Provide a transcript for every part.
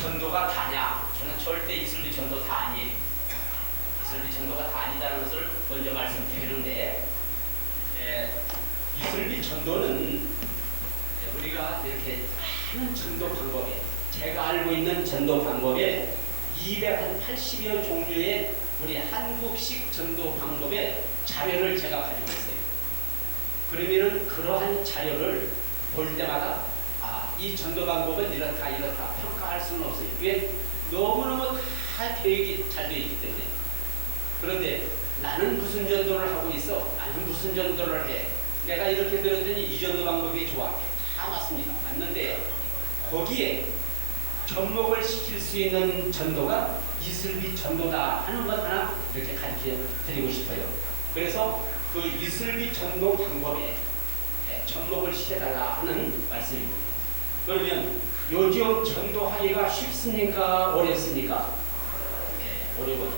전도가 다냐? 저는 절대 이슬비 전도 다 아니에요. 이슬비 전도가 다 아니다는 것을 먼저 말씀드리는데, 이슬비 전도는 우리가 이렇게 많은 전도 방법에, 제가 알고 있는 전도 방법에 280여 종류의 우리 한국식 전도 방법의 자료를 제가 가지고 있어요. 그러면은 그러한 자료를 볼 때마다 이 전도 방법은 이렇다 평가할 수는 없어요. 왜? 너무너무 다 계획이 잘 되어 있기 때문에. 그런데 나는 무슨 전도를 하고 있어? 나는 무슨 전도를 해? 내가 이렇게 들었더니 이 전도 방법이 좋아. 다 맞습니다. 맞는데 거기에 접목을 시킬 수 있는 전도가 이슬비 전도다 하는 것 하나 이렇게 가르쳐 드리고 싶어요. 그래서 그 이슬비 전도 방법에 접목을 시켜달라 하는 말씀입니다. 그러면 요즘 전도하기가 쉽습니까? 어렵습니까? 어려워요.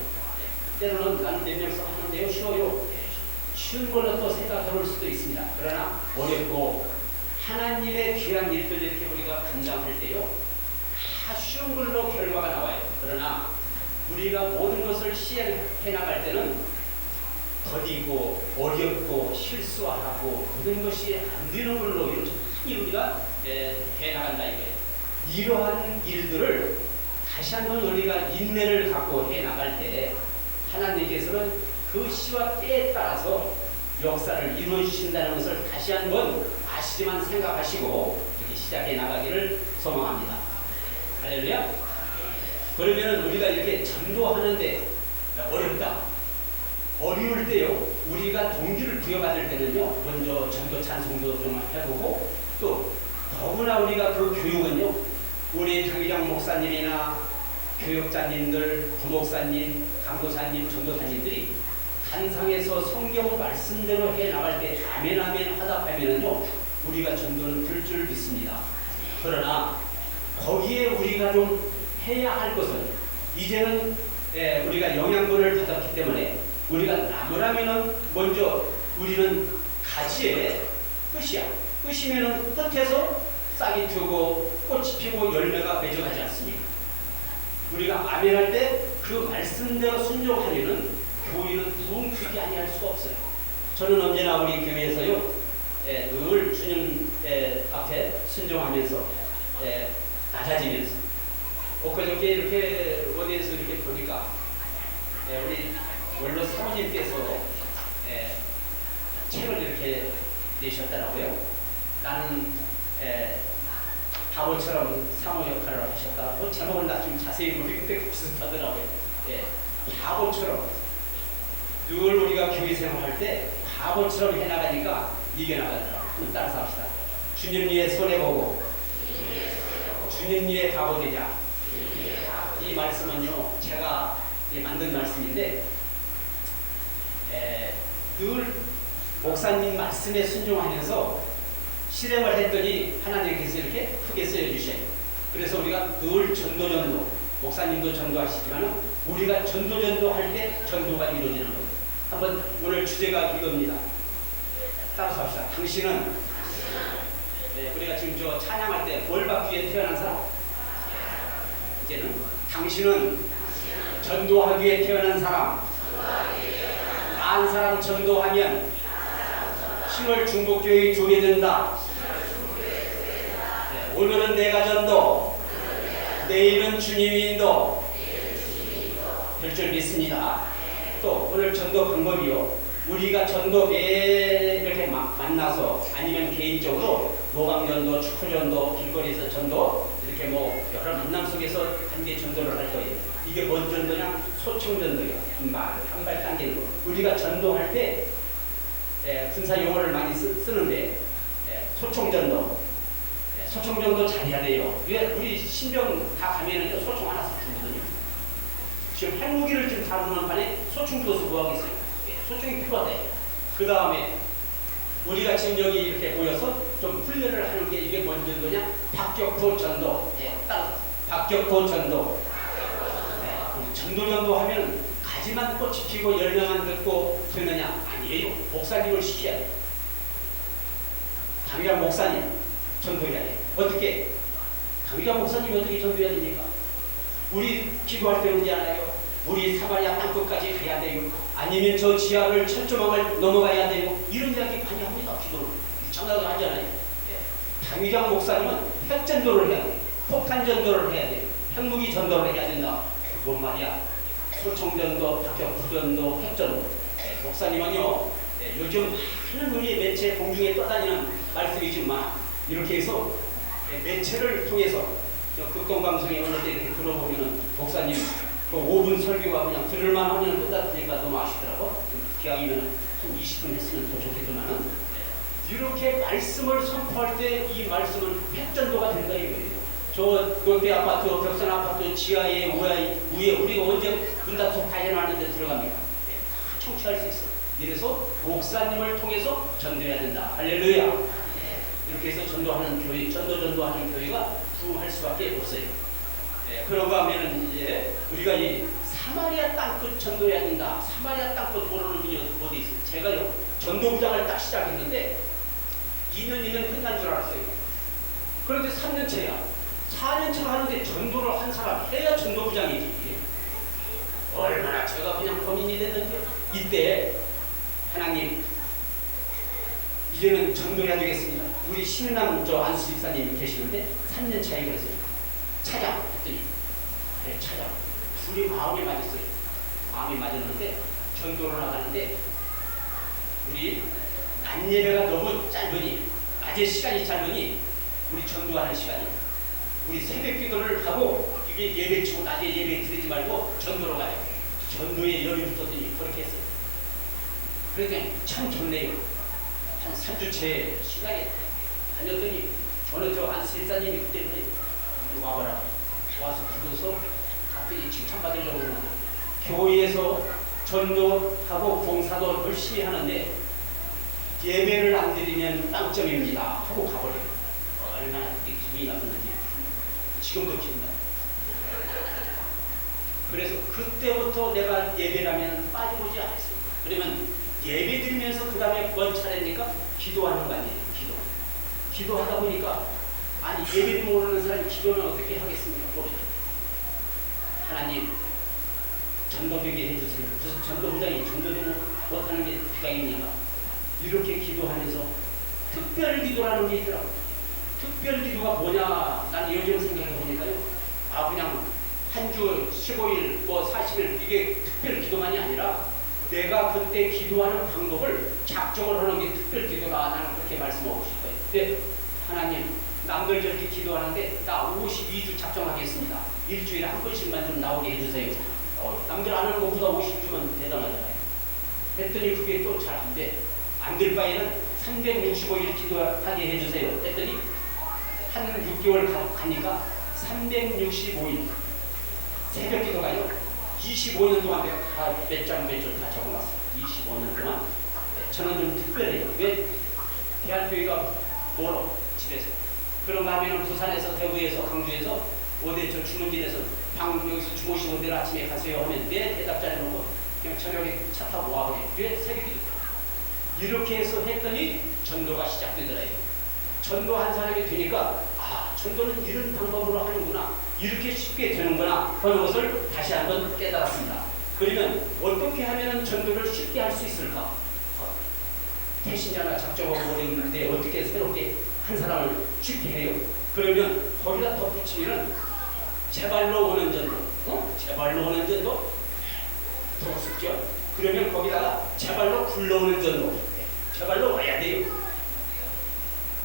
때로는 나는 몇 명서 하는데요, 쉬워요. 쉬운 걸로 또 생각해 볼 수도 있습니다. 그러나 어렵고 하나님의 귀한 일들 이렇게 우리가 감당할 때요, 다 쉬운 걸로 결과가 나와요. 그러나 우리가 모든 것을 시행해 나갈 때는 더디고 어렵고 실수하고 모든 것이 안 되는 걸로 많이 우리가 해 나간다 이거예요. 이러한 일들을 다시 한번 우리가 인내를 갖고 해 나갈 때 하나님께서는 그 시와 때에 따라서 역사를 이루어 주신다는 것을 다시 한번 아시지만 생각하시고 이렇게 시작해 나가기를 소망합니다. 할렐루야. 그러면 우리가 이렇게 전도하는데 어렵다, 어려울 때요, 우리가 동기를 부여받을 때는요, 먼저 전도 찬송도 좀 해보고, 또 더구나 우리가 그 교육은요, 우리 당의장 목사님이나 교육자님들, 부목사님, 강도사님, 전도사님들이 단상에서 성경 말씀대로 해 나갈 때 아멘 하다 보면은요, 우리가 전도는 될 줄 믿습니다. 그러나 거기에 우리가 좀 해야 할 것은, 이제는 우리가 영양분을 받았기 때문에 우리가 나무라면은 먼저 우리는 가지의 끝이야. 끝이면은 끝에서 싹이 트고 꽃이 피고 열매가 맺어가지 않습니까? 우리가 아멘할 때 그 말씀대로 순종하면은 교회는 부흥되지 아니할 수가 없어요. 저는 언제나 우리 교회에서요, 늘 주님 앞에 순종하면서 낮아지면서, 그저께 이렇게 어디에서 이렇게 보니까 우리 원로 사모님께서 책을 이렇게 내셨더라고요. 나는 바보처럼 사모 역할을 하셨다. 그 제목은 나 좀 자세히 모르겠는데 비슷하더라고요. 바보처럼 늘 우리가 교회 생활할 때 바보처럼 해나가니까 이겨나가더라고요. 한번 따라서 합시다. 주님 위에 손해보고 주님 위에 바보 되자. 이 말씀은요, 제가 만든 말씀인데, 늘 목사님 말씀에 순종하면서 실행을 했더니 하나님께서 이렇게 크게 쓰여주셔요. 그래서 우리가 늘 전도, 목사님도 전도하시지만 우리가 전도 할 때 전도가 이루어지는 거예요. 한번 오늘 주제가 이겁니다. 따라서 합시다. 당신은, 우리가 지금 저 찬양할 때 뭘 받기 위해 태어난 사람? 이제는 당신은 전도하기 위해 태어난 사람. 한 사람 전도하면 힘을 중복교회에 주게 된다. 오늘은 내가 전도, 내일은 주님이 인도 될 줄 믿습니다. 또 오늘 전도 방법이요, 우리가 전도 이렇게 만나서 아니면 개인적으로 노방전도, 축구전도, 길거리에서 전도, 이렇게 뭐 여러 만남 속에서 단계 전도를 할 거예요. 이게 뭔 전도냐? 소총전도예요. 한 발 당기는 거. 우리가 전도할 때 군사 용어를 많이 쓰는데 소총전도, 소총전도 잘해야 돼요. 우리 신병 다 가면은 소총 하나씩 주거든요. 지금 핵무기를 좀 다루는 판에 소총 줘서 뭐 하겠어요? 소총이 필요하대. 그 다음에 우리가 지금 여기 이렇게 모여서 좀 훈련을 하는 게 이게 뭔 전도냐? 박격포 전도. 따라서 박격포 전도. 전도 하면 가지만 꽃이 피고 열매만 듣고 되느냐? 아니에요. 목사님을 시켜야 돼요. 당위자 목사님 전도해야 돼요. 어떻게? 당위자 목사님이 어떻게 전도해야 됩니까? 우리 기도할 때 그러지 않아요? 우리 사마리아 땅끝까지 가야 돼요. 아니면 저 지하를 철조망을 넘어가야 돼요. 이런 이야기 많이 합니다. 기도를. 장난을 하잖아요. 예. 당위장 목사님은 핵전도를 해야 돼요. 폭탄 전도를 해야 돼요. 핵무기 전도를 해야 된다. 그건 말이야. 소총전도, 박격부전도, 핵전도. 예. 목사님은요. 예. 요즘 많은 우리 매체 공중에 떠다니는 말씀이지만 이렇게 해서 예. 매체를 통해서 극동방송에 어느 때 이렇게 들어보면은 목사님 그 5분 설교가 그냥 들을만 하면 끝났으니까 너무 아쉽더라고. 기왕이면 한 20분 했으면 더 좋겠지만은 이렇게 말씀을 선포할 때 이 말씀은 핵전도가 된다 이거예요. 저 롯데 아파트, 벽산 아파트 지하에 위에 우리가 언제 문 닫고 다 해놨는데 들어갑니까? 네, 청취할 수 있어. 이래서 목사님을 통해서 전도해야 된다. 할렐루야. 네, 이렇게 해서 전도하는 교회, 전도하는 교회가 부흥할 수밖에 없어요. 네, 그런가 하면은 이제 우리가 이 사마리아 땅끝 전도해야 된다. 사마리아 땅끝 모르는 분이 어디 있어요? 제가요 전도부장을 딱 시작했는데 2년이면 끝난 줄 알았어요. 그런데 3년째야. 4년차 하는데 전도를 한 사람 해야 전도부장이지. 얼마나 제가 그냥 범인이 됐는데 이때 하나님 이제는 전도해야 되겠습니다. 우리 신남 저 안수 집사님 계시는데 3년 차에 그랬어요. 찾아 했더니 그래 찾아. 둘이 마음이 맞았어요. 마음이 맞았는데 전도를 나가는데 우리 낮 예배가 너무 짧으니 낮에 시간이 짧으니 우리 전도하는 시간이 우리 새벽 기도를 하고 이게 예배 치고 낮에 예배 드리지 말고 전도로 가요. 전도에 열이 붙었더니 그렇게 했어요. 그러니까 참 좋네요. 한 3주째 신나게 다녔더니 어느 저 안실사님이 그때문에 와봐라. 와서 부르서 갑자기 칭찬받으려고 그러는데 교회에서 전도하고 봉사도 열심히 하는데 예배를 안 드리면 빵점입니다 하고 가버려요. 얼마나 기분이 나쁘는지 지금도 기분 나요. 그래서 그때부터 내가 예배라면 빠져보지 않았어요. 그러면 예배 드리면서 그 다음에 뭔 차례입니까? 기도하는 거 아니에요. 기도하다 보니까 아니 예배도 모르는 사람이 기도는 어떻게 하겠습니까? 모르죠. 하나님 전도되게 해주세요. 무슨 전도부장이 전도도 못하는 게 부장입니까? 이렇게 기도하면서 특별 기도라는 게 있더라고요. 특별 기도가 뭐냐? 나는 요즘 생각해 보니까요. 그냥 한 주 15일 뭐 40일 이게 특별 기도만이 아니라 내가 그때 기도하는 방법을 작정을 하는 게 특별 기도다. 나는 그렇게 말씀하고 싶어요. 근데 하나님 남들 저렇게 기도하는데 나 52주 작정하겠습니다. 일주일에 한 번씩만 좀 나오게 해주세요. 남들 안 하는 것보다 50주면 대단하잖아요. 했더니 그게 또 잘 안 돼. 안 될 바에는 365일 기도하게 해주세요. 했더니 한 6개월 가니까 365일 새벽 기도가요. 25년 동안 내가 다 몇 장 몇 줄 다 적어놨어요. 25년 동안. 저는 좀 특별해요. 왜? 대한교회가 멀어 집에서. 그런가 하면 부산에서 대구에서 강주에서 어디 저 주문진에서 방 여기서 주무시고 내일 아침에 가세요 하면 내 대답 잘 해놓고 그냥 저녁에 차 타고 와버려요. 왜? 새벽 기도. 이렇게 해서 했더니 전도가 시작되더라고요. 전도한 사람이 되니까 전도는 이런 방법으로 하는구나. 이렇게 쉽게 되는구나 하는 것을 다시 한번 깨달았습니다. 그러면 어떻게 하면 전도를 쉽게 할 수 있을까? 태신자나 작정하고 버리는데 어떻게 새롭게 한 사람을 쉽게 해요? 그러면 거기다 덧붙이면 제발로 오는 전도, 제발로 오는 전도 더 우습죠? 그러면 거기다가 제발로 굴러오는 전도, 제발로 와야 돼요.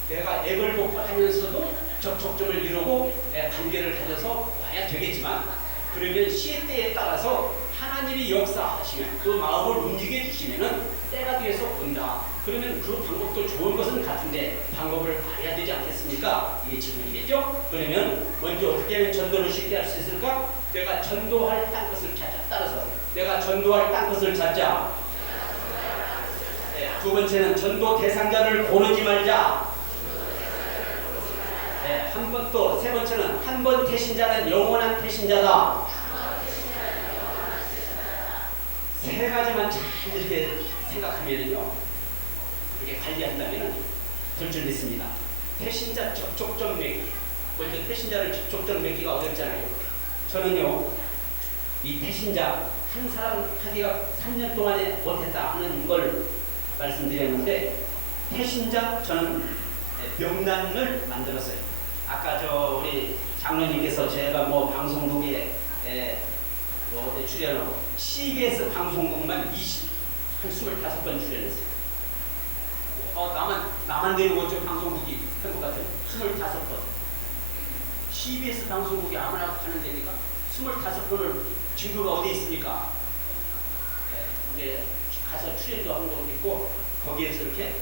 내가 액을 복구 하면서도 접촉점을 이루고 관계를 가져서 와야 되겠지만 그러면 시대에 따라서 하나님이 역사하시면 그 마음을 움직여 주시면은 때가 뒤에서 온다. 그러면 그 방법도 좋은 것은 같은데 방법을 알아야 되지 않겠습니까? 이게 질문이겠죠? 그러면 먼저 어떻게 하면 전도를 쉽게 할 수 있을까? 내가 전도할 땅 것을 찾자. 따라서 내가 전도할 땅 것을 찾자. 두 번째는 전도 대상자를 고르지 말자. 한 번 또 세 번째는 한 번 태신자는 영원한 태신자다. 세 가지만 잘 이렇게 생각하면요, 이렇게 관리한다면 될 줄 믿습니다. 태신자 접촉점 맺기. 먼저 태신자를 접촉점 맺기가 어렵잖아요. 저는요, 이 태신자 한 사람 하기가 3년 동안에 못했다 하는 걸 말씀드렸는데, 태신자 저는 명단을 만들었어요. 아까 우리 장로님께서 제가 뭐 방송국에 어디 출연하고 CBS 방송국만 한 25번 출연했어요. 나만 데리고 저 방송국이 한 것 같아요. 25번. CBS 방송국이 아무나 가는 데니까 25번을 증거가 어디 있습니까? 이제 가서 출연도 한 거 있고, 거기에서 이렇게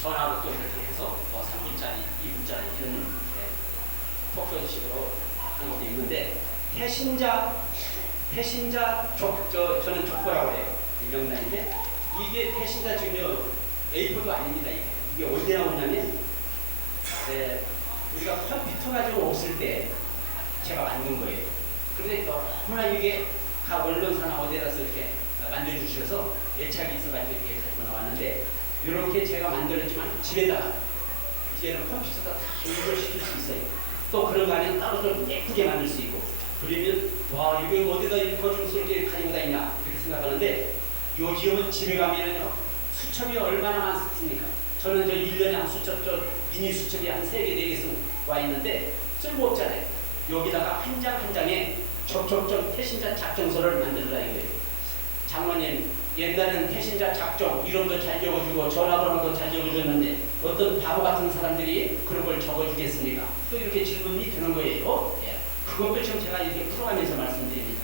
전화로 또 이렇게 해서 3분짜리, 2분짜리 이런 토크식으로 하는 것도 있는데, 저는 족보라고 해요. 명단인데, 이게 태신자 증여 A4도 아닙니다. 이게 어디에 나오냐면, 우리가 컴퓨터 가지고 없을 때 제가 만든 거예요. 그런데 너무나 이게 각 언론사나 어디에서 이렇게 만들어주셔서 애착이 있어가지고 이렇게 가지고 나왔는데, 이렇게 제가 만들었지만 집에다가 이제는 컴퓨터가 다 연결시킬 수 있어요. 또 그런 거 아니면 따로 좀 예쁘게 만들 수 있고, 그러면 와, 이거 어디다 거중스럽게 가지고 다니나 이렇게 생각하는데, 요즘은 집에 가면은요, 수첩이 얼마나 많습니까? 저는 1년에 한 수첩, 미니 수첩이 한 3개, 4개 와 있는데 쓸모없잖아요. 여기다가 한 장 한 장에 적적적 태신자 작정서를 만들라 이거예요. 장로님, 옛날에는 태신자 작정 이름도 잘 적어주고 전화번호도 잘 적어줬는데 어떤 바보 같은 사람들이 그런 걸 적어주겠습니까? 또 이렇게 질문이 드는 거예요. 그것도 지금 제가 이렇게 풀어가면서 말씀드립니다.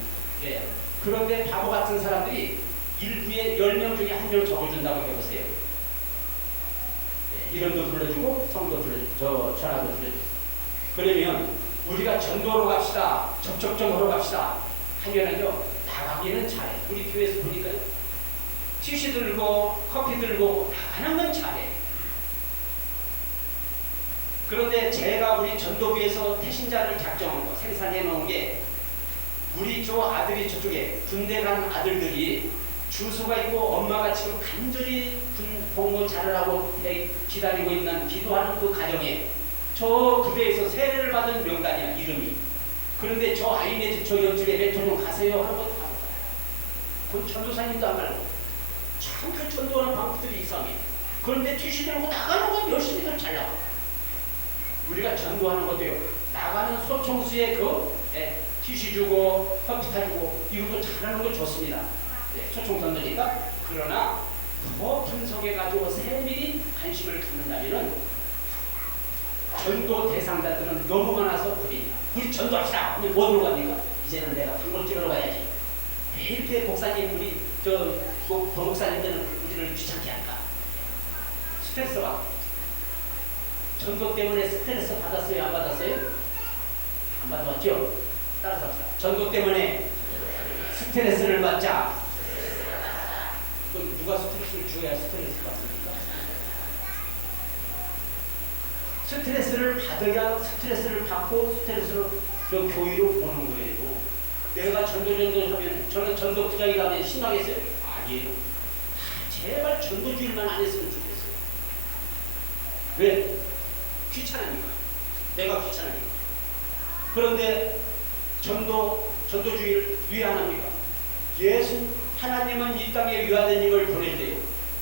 그런데 바보 같은 사람들이 일부에 10명 중에 1명 적어준다고 해보세요. 이름도 불러주고 성도 불러주고 전화도 불러주고. 그러면 우리가 전도로 갑시다, 접촉점으로 갑시다 하면은요, 나가기는 잘해. 우리 교회에서 보니까요, 티슈 들고 커피 들고 나가는 건 잘해. 그런데 제가 우리 전도부에서 태신자를 작정한 거, 생산해 놓은 게, 우리 아들이 저쪽에 군대 간 아들들이 주소가 있고 엄마가 지금 간절히 복무 잘하라고 기다리고 있는 기도하는 그 가정에 저 부대에서 세례를 받은 명단이야, 이름이. 그런데 저 아이네 저 옆집에 메토좀 가세요 하는 것도 안 가요. 그 전도사님도 안 가고. 참 그 전도하는 방법들이 이상해. 그런데 티슈 들고 나가는 건 열심히들 잘 나와. 우리가 전도하는 것도요, 나가는 소총수에 티슈 주고 컴퓨터 주고 이것도 잘하는 거 좋습니다. 소총선도니까. 그러나 더 분석해가지고 세밀히 관심을 갖는다면은 전도 대상자들은 너무 많아서 그립니다. 우리 전도합시다. 그러면 어디로 갑니까? 이제는 내가 단골 찍으러 가야지. 왜 이렇게 목사님, 우리 목사님들은 우리를 귀찮게 할까? 스트레스가. 전도 때문에 스트레스 받았어요? 안 받았어요? 안 받았죠? 따라서 합시다. 전도 때문에 스트레스를 받자. 그럼 누가 스트레스를 줘야 스트레스 받습니까? 스트레스를 받아야 스트레스를 받고 스트레스를 교회로 보는 거예요. 내가 전도 하면, 저는 전도 부장이 가면 신나겠어요? 아니에요. 제발 전도주일만 안 했으면 좋겠어요. 왜? 귀찮으니까. 내가 귀찮으니까. 그런데 전도주의를 왜 안 합니까? 하나님은 이 땅에 유아되님을 보낼 때요,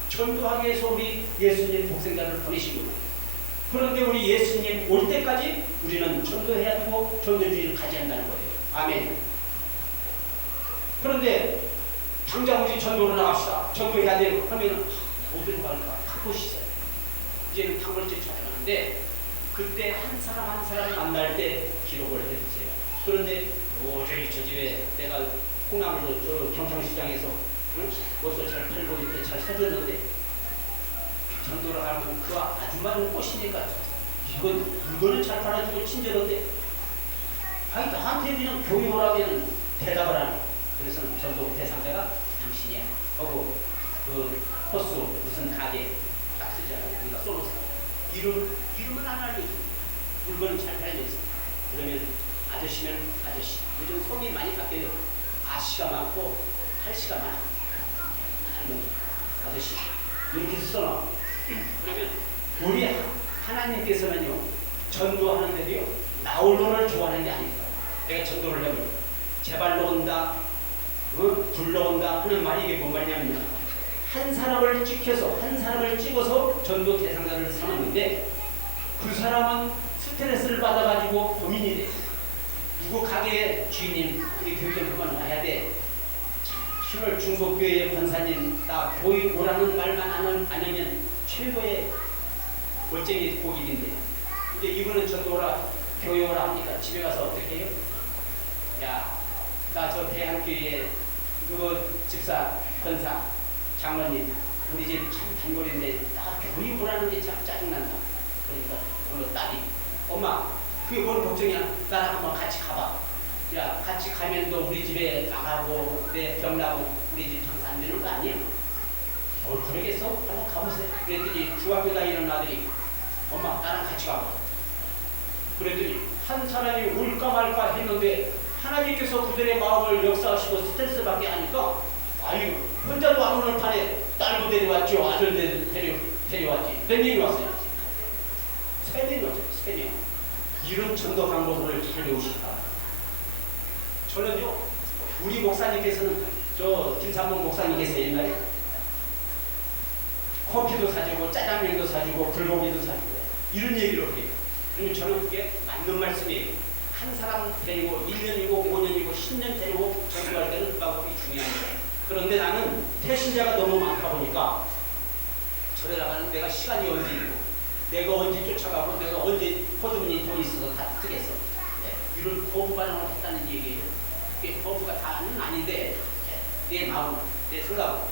전도하기 위해서 우리 예수님 독생자를 보내시고, 그런데 우리 예수님 올 때까지 우리는 전도해야 되고 전도주의를 가져야 한다는 거예요. 아멘. 그런데 당장 우리 전도로 나갑시다, 전도해야 돼요 하면 어디로 갈까? 그곳이 있어요. 이제는 단골집 찾아가는데, 그때 한 사람 한 사람 만날 때 기록을 해주세요. 그런데 저희 저 집에 내가 콩나물도 저 경창시장에서 옷도 잘 팔고 이렇게 잘 사줬는데, 전도를 가면 그 아줌마는 꽃이니까 이건 물건을 잘 팔아주고 친절한데, 아니 나한테 그냥 교회 오라면 대답을 하네. 그래서 전도 대상자가 당신이야 하고, 그 호수 무슨 가게 딱 쓰잖아요. 우리가 쏘면서 이름은 안 알려줘. 물건은 잘 팔려있어. 그러면 아저씨면 아저씨. 요즘 성이 많이 바뀌어요. 아씨가 많고 할씨가 많아. 할머니, 아저씨 이렇게 써놔. 그러면 우리 하나님께서는요, 전도하는데도요, 나홀론을 좋아하는 게 아니다. 내가 전도를 해보니 제발로 온다, 불러온다 하는 말이 이게 뭔 말이냐면요. 한 사람을 찍어서 전도 대상자를 삼았는데 그 사람은 스트레스를 받아가지고 고민이 돼. 누구 가게 주인님 우리 교회 좀 한번 와야 돼. 신월 중국교회 권사님 나 교회 오라는 말만 안 하면 최고의 멋쟁이 고객인데 이제 이분은 전도 오라 교회 오라 하니까 집에 가서 어떻게 해요? 야, 나 저 대한교회 그 집사 권사 장로님 우리 집 참 단골인데 나 교회 오라는 게 참 짜증난다. 그러니까 오늘 딸이 엄마 그게 뭔 걱정이야? 나랑 한번 같이 가봐. 야 같이 가면 너 우리 집에 나가고 내 병나고 우리 집 장사 안 되는 거 아니야? 그러겠어? 한번 가보세요. 그랬더니 중학교 다니는 아들이 엄마 나랑 같이 가봐. 그랬더니 한 사람이 울까 말까 했는데 하나님께서 그들의 마음을 역사하시고 스트레스 받게 하니까 아유 혼자도 안 오는 판에 딸도 데려왔죠. 아들도 데려왔지. 몇 명이 왔어요? 3명이 왔어요. 3명. 이런 전도 방법을 잘 배우시다. 저는요 우리 목사님께서는 저 김삼봉 목사님께서 옛날에 커피도 사주고 짜장면도 사주고 불고기도 사주고 이런 얘기를 해요. 그러면 저는 그게 맞는 말씀이에요. 한 사람 데리고 1년이고 5년이고 10년 데리고 전도할 때는 그 방법이 중요한 거예요. 그런데 나는 태신자가 너무 많다 보니까 절에 나가는 내가 시간이 언제 있고 내가 언제 쫓아가고 내가 언제 호주머니 돈이 있어서 다 쓰겠어. 네, 이런 거부 반응을 했다는 얘기예요. 그게 거부가 다는 아닌데 내 마음, 내 생각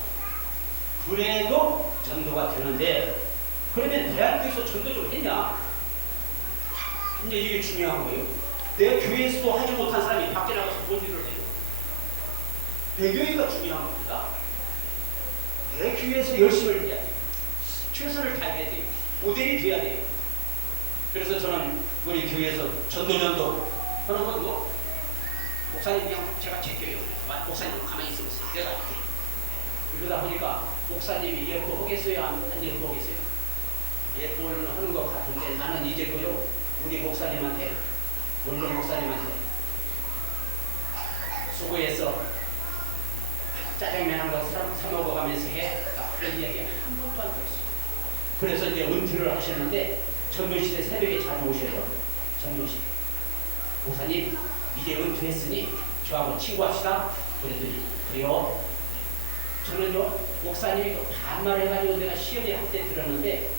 그래도 전도가 되는데 그러면 대한교회에서 전도 좀 했냐? 이제 이게 중요한 거예요. 내가 교회에서도 하지 못한 사람이 밖에 나가서 뭔 일을 해요? 배교회가 중요한 겁니다. 내 교회에서 열심히 해야 돼요. 최선을 다해야 돼요. 모델이 돼야 돼요. 그래서 저는 우리 교회에서 전도 하는 건 뭐? 목사님 그냥 제가 제껴요. 목사님은 가만히 있으면 내가 할게. 그러다 보니까 목사님이 예뻐하겠어요? 안 예뻐하겠어요? 예뻐는 하는 것 같은데 나는 이제고요. 우리 목사님한테 원룸 목사님한테 수고해서 짜장면 한 거 사 먹어가면서 해. 그런 이야기 한 번도 안 들었어요. 그래서 이제 은퇴를 하셨는데 전도실에 새벽에 자주 오셔요. 전도실 목사님 이제 은퇴했으니 저하고 친구합시다. 그랬더니 그래요. 저는요 목사님이 반말해가지고 내가 시험에 한때 들었는데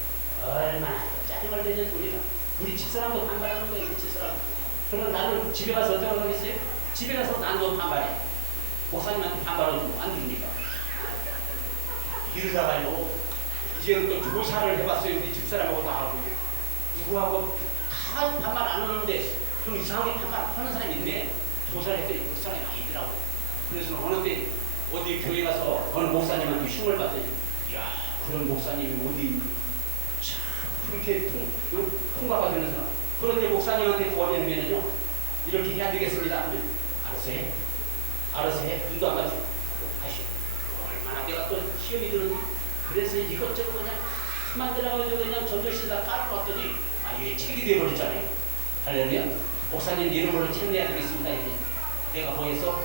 얼마나 짜증을 내는 우리 집사람도 반말하는 거예요. 우리 집사람. 그럼 나는 집에 가서 어떻게 하겠어요? 집에 가서 나도 반말해. 목사님한테 반말해주고 안 들으니까. 이러다가요 이제 또 조사를 해봤어요. 우리 집사람하고 나하고 누구하고 다 반말 안 하는데 좀 이상하게 반말하는 사람이 있네. 조사를 했더니 그 사람이 많이 있더라고. 그래서 어느 때 어디 교회 가서 어느 목사님한테 흉을 봤더니 이야 그런 목사님이 어디 참 그렇게 통과가 되는 사람. 그런데 목사님한테 구하면은요 이렇게 해야 되겠습니다 하면 알아서 해 눈도 안 맞추고 하시오. 얼마나 내가 또 시험이 드는지. 그래서 이것저것 그냥 만들어가지고 그냥 전도실에다 깔고 왔더니 이게 책이 되어버렸잖아요. 할렐루야. 목사님 이름으로 책 내야 되겠습니다. 이제 내가 뭐해서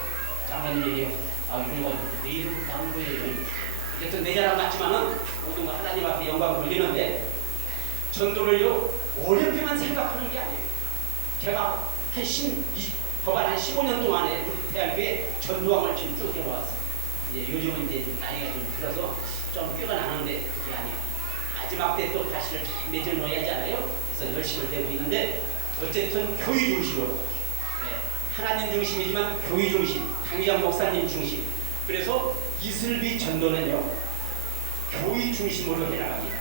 장관님 얘기해요. 이거 내 이름으로 나온 거예요. 어쨌든 내 자랑 같지만은 모든 거 하나님 앞에 영광 돌리는데 전도를요 어렵게만 생각하는 게 아니에요. 제가 거반 한 15년 동안에 우리 대학교에 전도왕을 지금 쭉 해왔어요. 이제 요즘은 이제 좀 나이가 좀 들어서 좀 꾀가 나는데 그게 아니야. 마지막 때 또 가시를 잘 맺어놓아야 하잖아요. 그래서 열심히 되고 있는데 어쨌든 교회 중심으로 하나님 중심이지만 교회 중심, 강의장 목사님 중심. 그래서 이슬비 전도는요 교회 중심으로 해나갑니다.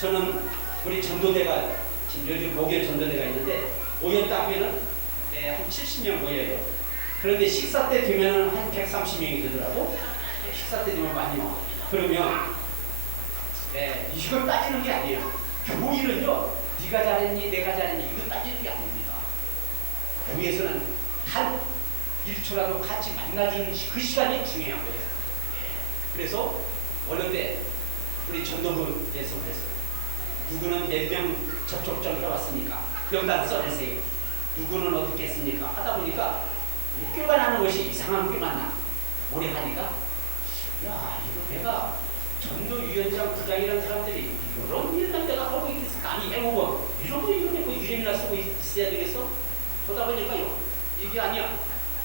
저는 우리 전도대가 지금 요즘 목요 전도대가 있는데 모였다 하면은 한 70명 모여요. 그런데 식사 때 되면 한 130명이 되더라고. 식사 때 되면 많이 와. 그러면 이걸 따지는 게 아니에요. 교회는요 네가 잘했니 내가 잘했니 이거 따지는 게 아닙니다. 교회에서는 단 1초라도 같이 만나주는 그 시간이 중요한 거예요. 그래서 어느 때 우리 전도부에서 그랬어요. 누구는 몇 명 접촉점 해왔으니까 명단 써내세요. 누구는 어떻게 했습니까? 하다 보니까 이 꾀가 나는 것이 이상한 꾀만 나. 오래 하니까 야 이거 내가 전도위원장 부장이라는 사람들이 이런 일만 내가 하고 있겠을까? 아니 해보고 이런 거 이런데 뭐 이름이나 쓰고 있어야 되겠어? 그러다 보니까요 이게 아니야.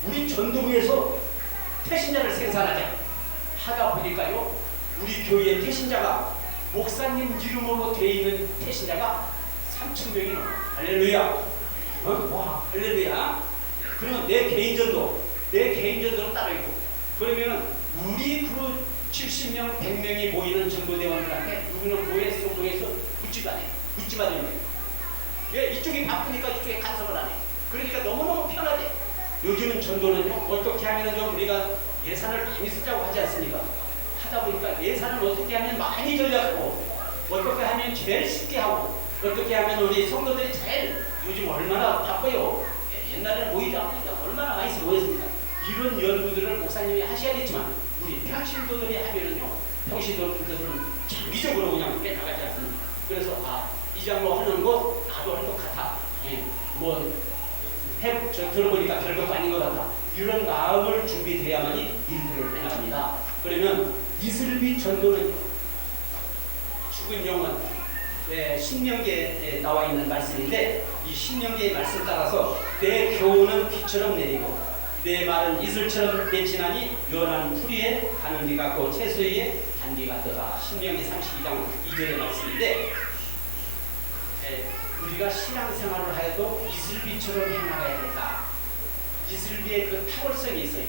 우리 전도부에서 태신자를 생산하자 하다 보니까요 우리 교회의 태신자가 목사님 이름으로 되어 있는 태신자가 3,000명이 넘어. 할렐루야. 와 할렐루야. 그러면 내 개인전도 따로 있고 그러면은 우리 그 70명 100명이 모이는 전도대원들한테 누구는 뭐했어 묻지도 않아요. 묻지도 않는 거예요. 왜? 이쪽이 바쁘니까 이쪽에 간섭을 안 해. 그러니까 너무너무 편하대. 요즘은 전도는요 어떻게 하면 좀 우리가 예산을 많이 쓰자고 하지 않습니까? 하다 보니까 예산을 어떻게 하면 많이 절약하고 어떻게 하면 제일 쉽게 하고 어떻게 하면 우리 성도들이 제일 요즘 얼마나 바빠요. 옛날에는 모이지 않으니까 얼마나 많이 모였습니다. 이런 연구들을 목사님이 하셔야겠지만 우리 평신도들이 하면은요 평신도들은 장기적으로 그냥 빼나가지 않습니다. 그래서 이 장로 하는 거 나도 할 것 같아. 들어보니까 별것도 아닌 것 같아. 이런 마음을 준비돼야만이 일들을 해나갑니다. 그러면 이슬비 전도는 죽은 영혼 신명기에 나와 있는 말씀인데 이 신명기의 말씀 따라서 내 교훈은 비처럼 내리고 내 말은 이슬처럼 맺히나니 연한 풀이에 가는 비 같고 채소 위에 단비 같도다. 신명기 32장 2절의 말씀인데 우리가 신앙생활을 하여도 이슬비처럼 해나가야 된다. 이슬비의 그 탁월성이 있어요.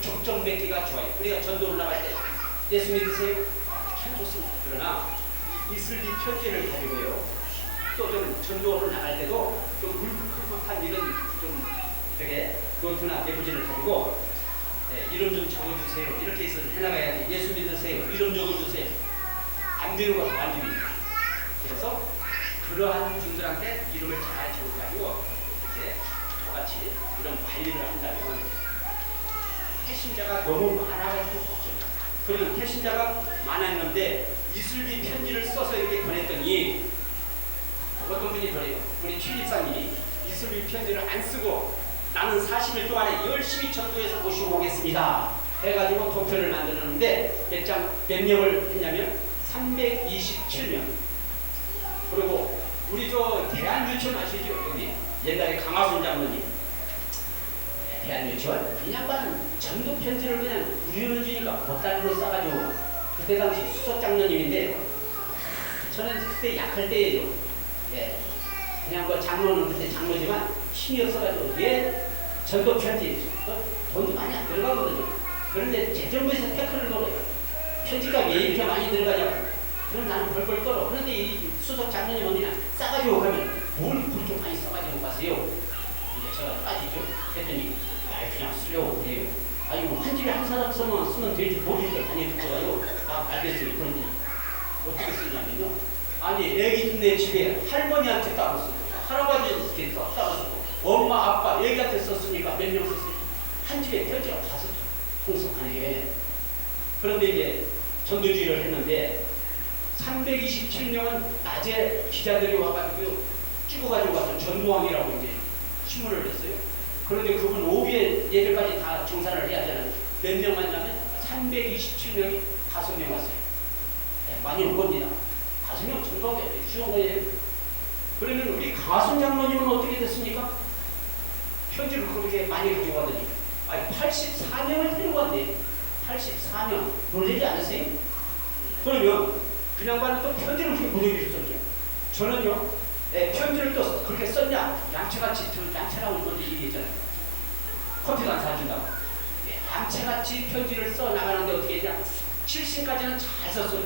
족적 맺기가 좋아요. 우리가 전도를 나갈 때 예수 믿으세요? 참 좋습니다. 그러나 이슬비 편지를 가지고요. 또 좀 전도를 나갈 때도 좀 울컥한 이런 좀 되게 노트나 내부진을 가지고 이름 좀 적어주세요. 이렇게 해서 해나가야 돼. 예수 믿으세요. 이름 적어주세요. 안 되는 것도 안 됩니다. 그래서 그러한 분들한테 이름을 잘 적어가지고 이렇게 저같이 이런 관리를 한다면 태신자가 너무 많아가지고 걱정입니다. 그리고 태신자가 많았는데 이슬비 편지를 써서 이렇게 보냈더니 어떤 분이 그래요. 우리 최집사님이 이슬비 편지를 안 쓰고 나는 40일 동안에 열심히 전도해서 모시고 오겠습니다 해가지고 도표를 만들었는데 몇 명을 했냐면 327명. 그리고 우리 저 대한유치원 아시죠? 여기 옛날에 강화순 장로님 대한유치원 이 양반 전도 편지를 그냥 우리는 주니까 보따리로 싸가지고 그때 당시 수석 장로님인데 저는 그때 약할 때예요. 그냥 뭐 장로는 그때 장로지만 힘이 없어가지고 전도 편지 돈도 많이 안 들어가거든요. 그런데 재정부에서 태클을 걸어요. 편지가 왜 이렇게 많이 들어가냐고. 그럼 나는 벌벌 떨어. 그런데 이 수석 장로님 언니는 싸가지고 가면 뭘 그렇게 많이 싸가지고 가세요? 이제 제가 따지죠. 했더니 그냥 쓰려고 그래요. 아이고 한 집에 한 사람 쓰면 되지 모르니까 많이 듣고 가요. 알겠어요. 그런데 어떻게 쓰냐면요. 아니 애기네 집에 할머니한테 따로 쓰고 할아버지한테 따로 쓰고 엄마 아빠 애기한테 썼으니까 몇 명 썼어요. 한 집에 편지가 5통속하네. 그런데 이제 전도주의를 했는데 327명은 낮에 기자들이 와가지고 찍어가지고 와서 전무왕이라고 이제 신문을 냈어요. 그런데 그분 오후에 예배까지 다 정산을 해야 되는 몇 명 왔냐면 327명이 5명 왔어요. 많이 온 겁니다. 5명 전도하기 쉬운 거예요. 그러면 우리 강화순 장로님은 어떻게 됐습니까? 편지를 그렇게 많이 가지고 가더니 84명을 데리고 왔네. 84명. 놀라지 않으세요? 그러면 그 양반은 또 편지를 그렇게 보내주셨죠. 저는요 편지를 또 그렇게 썼냐 양채같이 양채라고 먼저 얘기했잖아요. 커피도 안 사준다고. 양채같이 편지를 써 나가는데 어떻게 했냐 70까지는 잘 썼어요.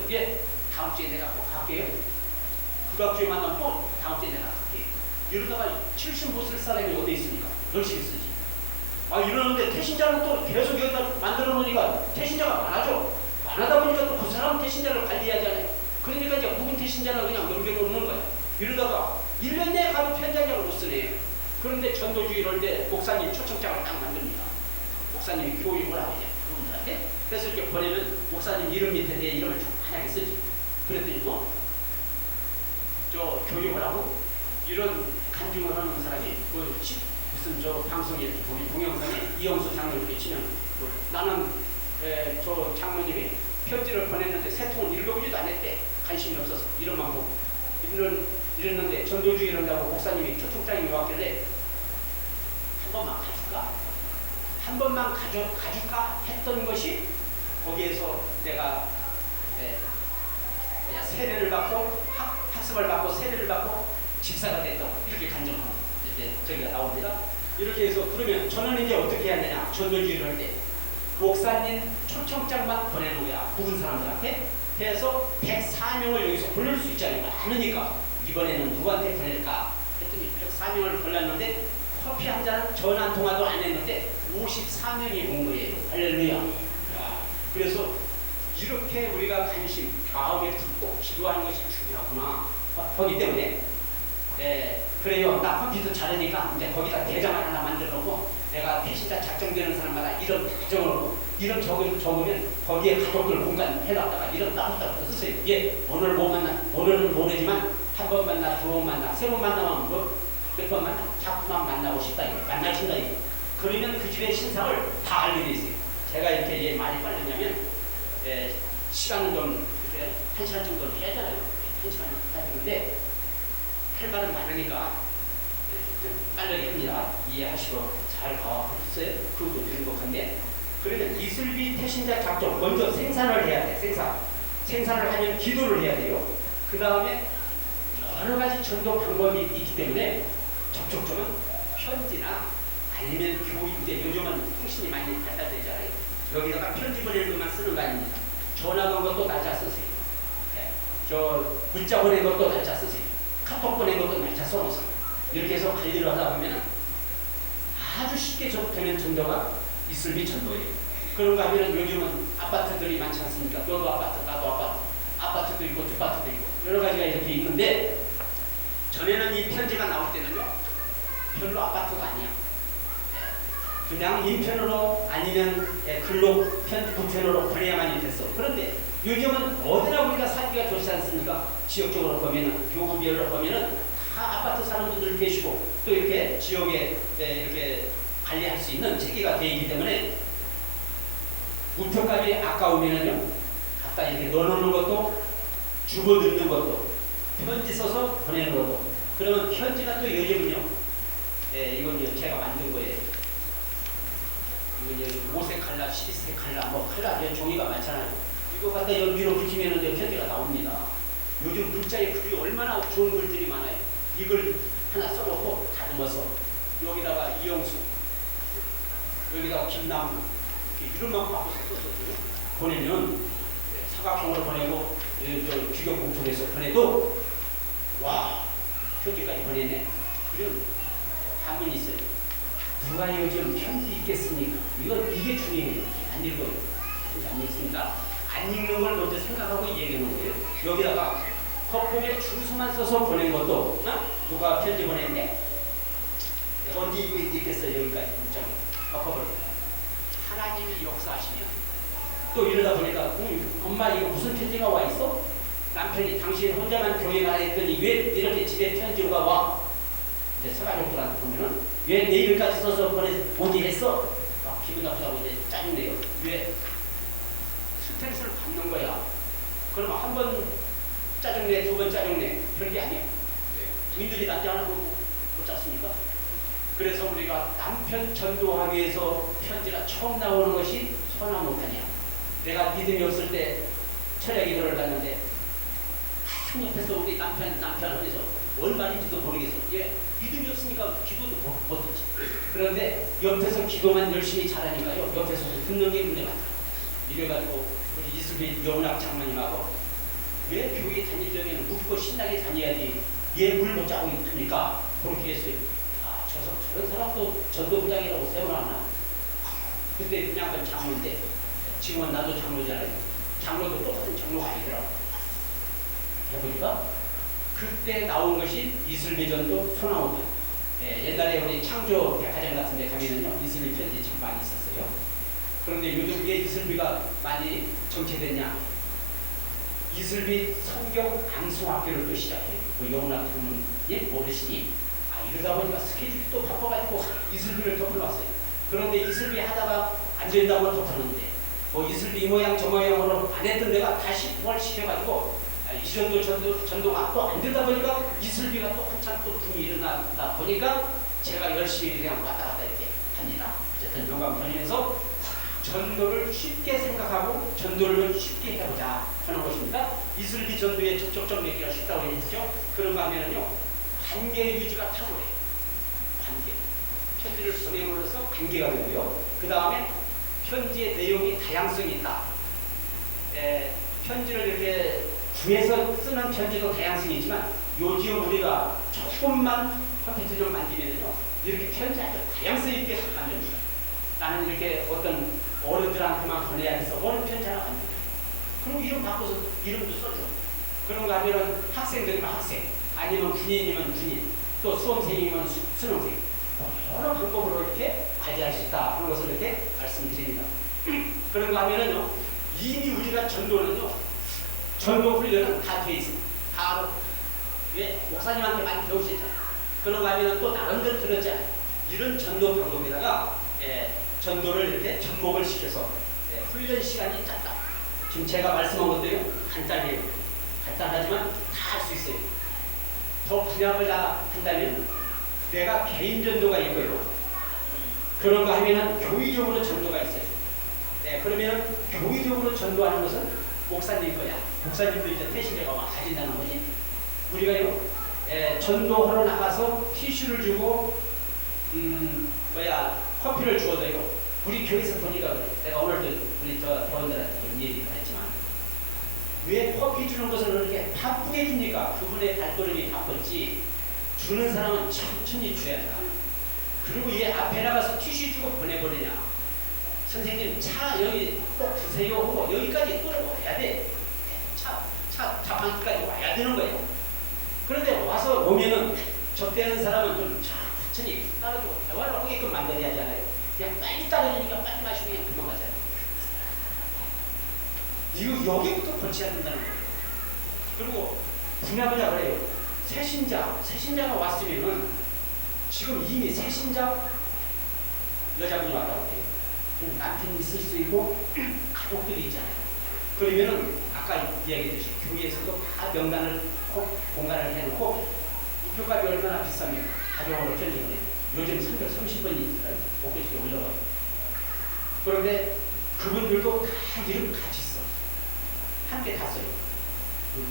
다음 주에 내가 꼭 갈게요. 그 다음 주에 만나면 또 다음 주에 내가 갈게요. 이러다가 70 못 쓸 사람이 어디 있습니까? 열심히 쓰지. 이러는데 태신자는 또 계속 여기다 만들어 놓으니까 태신자가 많아져. 많아다 보니까 또 그 사람 태신자를 관리해야 하잖아요. 그러니까 이제 묵은 태신자는 그냥 넘겨놓는 거야. 이러다가 1년 내에 가도 편지장을 못 쓰네. 그런데 전도주의 이럴 때 목사님 초청장을 딱 만듭니다. 목사님이 교육을 하고 이제 그분들한테. 그래서 이렇게 보내면 목사님 이름 밑에 내 이름을 좀 만약에 쓰지. 그랬더니 저 교육을 하고 이런 간증을 하는 사람이 무슨 저 방송에 우리 동영상에 이영수 장로님이 치면 나는 저 장로님이 편지를 보냈는데 세 통을 읽어보지도 않았대. 관심이 없어서 이런만 보고 이랬는데 전도주의 이런다고 목사님이 초청장님이 왔길래 한 번만 가줄까? 한 번만 가줄까? 했던 것이 거기에서 내가 세례를 받고 학습을 받고 세례를 받고 집사가 됐다고 이렇게 간증합니다. 이제 저기가 나옵니다. 이렇게 해서 그러면 저는 이제 어떻게 해야 되냐? 전도주의를 할 때 목사님 초청장만 보내는 거야. 묵은 사람들한테. 그래서 104명을 여기서 보낼 수 있잖아요. 많으니까 이번에는 누구한테 보낼까 했더니 104명을 골랐는데 커피 한 잔은 전화 한 통화도 안 했는데 54명이 온 거예요. 할렐루야. 그래서 이렇게 우리가 관심, 마음에 품고 기도하는 것이 중요하구나 하기 때문에 그래요. 나 컴퓨터 잘하니까 이제 거기다 대장을 하나 만들어 놓고 내가 배신자 작정되는 사람마다 이름 적어놓고 이름 적으면 거기에 가족들 공간 해놨다가 이름 따로따로 쓰세요. 오늘 못 만나, 오늘은 모르지만 한 번 만나, 두 번 만나, 세 번 만나면 몇 번 만나, 자꾸만 만나고 싶다 이거 만나신다 이거. 그러면 그 집의 신상을 다 알게 돼 있어요. 제가 이렇게 말이 빠르냐면 시간은 좀 이렇게 1시간 정도는 해야 되잖아요. 1시간 해야 되는데 할 말은 많으니까 빠르게 합니다. 이해하시고 잘 가보셨어요? 그것도 행복한데. 그러면 이슬비 태신자 작정 먼저 생산을 해야 돼. 생산을 하면 기도를 해야 돼요. 그 다음에 여러 가지 전도 방법이 있기 때문에 접촉점은 편지나 아니면 교육, 이제 요즘은 통신이 많이 발달되잖아요. 여기다가 편지 보내는 것만 쓰는 거 아닙니다. 전화 건 것도 날짜 쓰세요. 저 문자 보낸 것도 날짜 쓰세요. 카톡 보낸 것도 날짜 써놓으세요. 이렇게 해서 관리를 하다 보면 아주 쉽게 되는 전도가 이슬비 전도예요. 그런가 하면 요즘은 아파트들이 많지 않습니까? 너도 아파트, 나도 아파트, 아파트도 있고 뒷아파트도 있고 여러 가지가 이렇게 있는데 전에는 이 편지가 나올 때는요 별로 아파트가 아니야. 그냥 인편으로 아니면 글로 우편으로 보내야만이 됐어. 그런데 요즘은 어디나 우리가 살기가 좋지 않습니까? 지역적으로 보면은 교구별로 보면은 다 아파트 사는 분들 계시고 또 이렇게 지역에 이렇게 관리할 수 있는 체계가 되어 있기 때문에 우편값이 아까우면은요 갖다 이렇게 넣어놓는 것도 주고 넣는 것도 편지 써서 보내는 것도 그러면 편지가 또 요즘은요 이건 제가 만든 거예요. 이거 5색 칼라, 12색 칼라, 뭐 칼라 종이가 많잖아요. 이거 갖다 연비로 붙이면은 편지가 나옵니다. 요즘 문자에 글이 얼마나 좋은 글들이 많아요. 이걸 하나 써놓고 다듬어서 여기다가 이영수, 여기다가 김남우 이름만 바꿔서 썼거든요. 보내면 사각형으로 보내고 규격봉통에서 보내도 와 편지까지 보내네. 그럼 한문이 있어요. 누가 요즘 편지 읽겠습니까? 이게 중요해요. 안 읽어요. 안 읽습니다. 안 읽는 걸 먼저 생각하고 얘기하는 거예요. 여기다가 커플에 주소만 써서 보낸 것도 누가 편지 보냈네? 언제 읽겠어요? 여기까지 문자 커플 하나님이 역사하시면 또 이러다 보니까 엄마 이거 무슨 편지가 와 있어? 남편이 당신 혼자만 교회 가라 했더니 왜 이렇게 집에 편지가 와? 이제 서가족들한테 보면은 왜 내 이름까지 써서 보지 했어? 막 기분 나쁘다고 이제 짜증내요. 왜? 스트레스를 받는 거야. 그럼 한 번 짜증내, 두 번 짜증내. 별게 아니야. 부인들이 낫지 않아도 못 잡습니까? 그래서 우리가 남편 전도하기 위해서 편지가 처음 나오는 것이 소나무편이야. 내가 믿음이 없을 때 철야 기도를 갔는데 한 옆에서 우리 남편 하면서 뭔 말인지도 모르겠어. 믿음이 없으니까 기도도 못하지. 그런데 옆에서 기도만 열심히 잘하니까요. 옆에서 듣는 게 문제가 많다. 이래가지고 우리 이슬비 영락 장모님하고 왜 교회 다니려면 웃고 신나게 다녀야지 얘 물 못 짜고 있으니까 그렇게 했어요. 저런 사람도 전도부장이라고 세워놨나? 그때 그냥 그 장로인데 지금은 나도 장로잖아요. 장로도 똑같은 장로가 아니더라고. 해보니까 그때 나온 것이 이슬비전도 소나무편. 옛날에 우리 창조 백화점 같은 데 가면은요 이슬비 편지 참 많이 있었어요. 그런데 요즘 왜 이슬비가 많이 정체됐냐? 이슬비 성경 앙송학교를 또 시작해요. 그 영락 부모님 모르시니 이러다 보니까 스케줄이 또 바빠가지고 이슬비를 더 불렀어요. 그런데 이슬비 하다가 안 된다고 더 부르는데 뭐 이슬비 이 모양 저 모양으로 안 했던 데가 다시 뭘 시켜가지고 이 정도 전도가 또 안 되다 보니까 이슬비가 또 한참 또 붐이 일어나다 보니까 제가 열심히 그냥 왔다 갔다 이렇게 합니다. 어쨌든 영광 다니면서 전도를 쉽게 생각하고 전도를 쉽게 해보자 하는 것입니다. 이슬비 전도에 접촉점 맺기가 쉽다고 했죠. 그런가 하면은요, 관계 유지가 탁월해요. 관계. 편지를 보내므로써 관계가 되고요. 그 다음에 편지의 내용이 다양성이 있다. 편지를 이렇게 구해서 쓰는 편지도 다양성이 있지만 요즘 우리가 조금만 컴퓨터를 만지면요, 이렇게 편지 아주 다양성 있게 만듭니다. 나는 이렇게 어떤 어른들한테만 보내야겠어. 어른 편지 하나 만들어. 그리고 이름 바꿔서 이름도 써줘. 그런가 하면은 학생들이면 학생, 아니면 군인이면 군인, 또 수험생이면 수능생. 여러 방법으로 이렇게 관리할 수 있다 하는 것을 이렇게 말씀드립니다. 그런가 하면은요, 이미 우리가 전도는요, 전도 훈련은 다 돼 있습니다. 다 왜 목사님한테 많이 배우셨잖아요. 그런가 하면은 또 나름대로 들었잖아요. 이런 전도 방법에다가 전도를 이렇게 접목을 시켜서 훈련 시간이 짧다. 지금 제가 말씀한 것도요, 간단해요. 간단하지만 다 할 수 있어요. 더 분야를 한다면 내가 개인 전도가 있고요. 그런가 하면은 교회적으로 전도가 있어요. 그러면 교회적으로 전도하는 것은 목사님 거야. 목사님도 이제 태신자가 가진다는 거지. 우리가요, 전도하러 나가서 티슈를 주고 커피를 주어도요, 우리 교회에서 보니까 그래. 내가 오늘도 우리 저 대원들한테 좀 얘기를 했지만 왜 커피 주는 것을 그렇게 바쁘게 줍니까? 그분의 발걸음이 바빴지. 주는 사람은 천천히 줘야 한다. 그리고 얘 앞에 나가서 티슈 주고 보내버리냐. 선생님 차 여기 꼭 드세요 하고 여기까지 끌어와야 돼. 차 방기까지 와야 되는 거예요. 그런데 와서 오면은 접대하는 사람은 좀 천천히 따라주고 대화를 하게끔 만들어야 하잖아요. 그냥 빨리 따라주니까 빨리 마시고 그냥 도망가잖아요. 이거 여기부터 고쳐야 된다는 거예요. 그리고 분야분야 그래요. 새신자가 왔으면은 지금 이미 새신자 여자분이 왔다고 해요. 남편이 있을 수 있고 가족들이 있잖아요. 그러면은 아까 이야기했듯이 교회에서도 다 명단을 공간을 해놓고 우표값이 얼마나 비싸면 가족으로 편집을 해요. 요즘 330원이 있어요. 목표식에 올려가요. 그런데 그분들도 다 이름 같이 써. 함께 다 써요.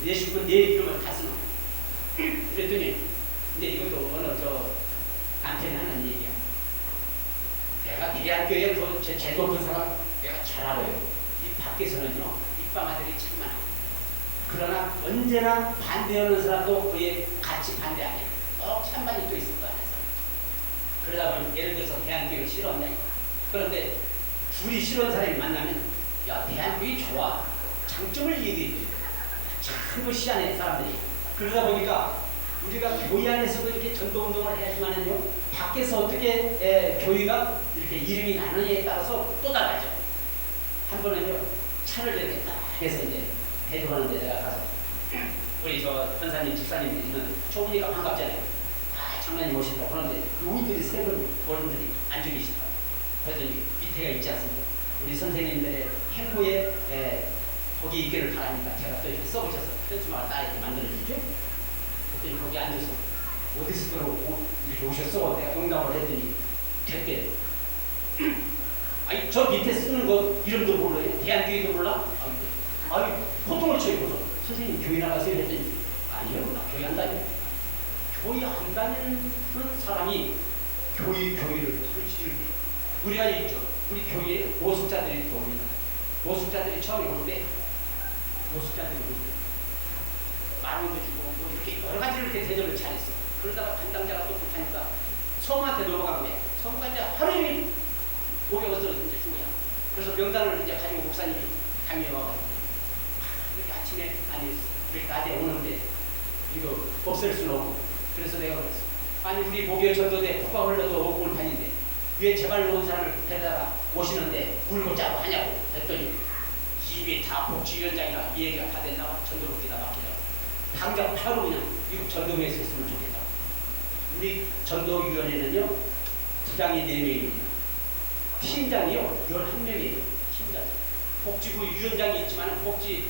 내 식구 내 이름을 다 쓰는 거예요. 그랬더니 근데 이것도 어느 남편이 하는 얘기야. 내가 대학교에 제 제도 본 사람 내가 잘 알아요. 이 밖에서는요, 입방아들이 참 많아. 그러나 언제나 반대하는 사람도 그에 같이 반대 안 해요. 찬반이 또 있을 거 아니야. 그러다 보면 예를 들어서 대한교육 싫어한다. 그런데 둘이 싫어하는 사람이 만나면 야, 대한교육이 좋아. 장점을 얘기해 줘요. 전부 시안해 사람들이. 그러다 보니까 우리가 교회 안에서도 이렇게 전도운동을 해야지만은요, 밖에서 어떻게 교회가 이렇게 이름이 나느냐에 따라서 또 달라져. 한 번은요, 차를 이렇게 딱 해서 이제 대조하는데 내가 가서 우리 저 권사님, 집사님 있는 초보니까 반갑잖아요. 장로님 오신다고. 그런데 요인들이 세 분 어른들이 앉아 계시다. 그랬더니 밑에가 있지 않습니까? 우리 선생님들의 행보에 거기 있기를 바라니까 제가 또 이렇게 써보셔서 현수막을 딱 이렇게 만들어주죠. 그랬더니 거기 앉아서 어디서 이렇게 오셨어? 내가 응답을 했더니 됐대. 아니 저 밑에 쓰는 거 이름도 몰라요? 대한교회도 몰라? 아니 보통을 쳐입어서 선생님 교회 나가세요 했더니 아니요, 나 교회 안 다녀. 교회 안 다니는 사람이 교회를 설치를 해. 우리가 있죠. 우리 교회에 모숙자들이 옵니다. 모숙자들이 처음에 올 때 모숙자들이 올 때 마음도 주고 뭐 이렇게 여러 가지를 이렇게 대접을 잘했어. 그러다가 담당자가 또 못하니까 성우한테 넘어간 거야. 성우가 이제 하루 종일 모여서 이제 준 거야. 그래서 명단을 이제 가지고 목사님이 강의해 와가지고 이렇게 아침에 아니 이렇게 낮에 오는데 이거 없앨 수는 없고. 그래서 내가 그랬어. 아니 우리 목요 전도대 폭파 흘러도 억울판인데 왜 제발 놓은 사람을 데려다가 오시는데 울고 짜고 하냐고 했더니 입이 다 복지위원장이라 이 얘기가 다 됐나 봐. 전도국에다 맡기다가 당장 바로 그냥 미국 전도부에 있었으면 좋겠다. 우리 전도위원회는요, 부장이 4명입니다. 팀장이요, 11명이에요. 팀장. 복지부 위원장이 있지만 복지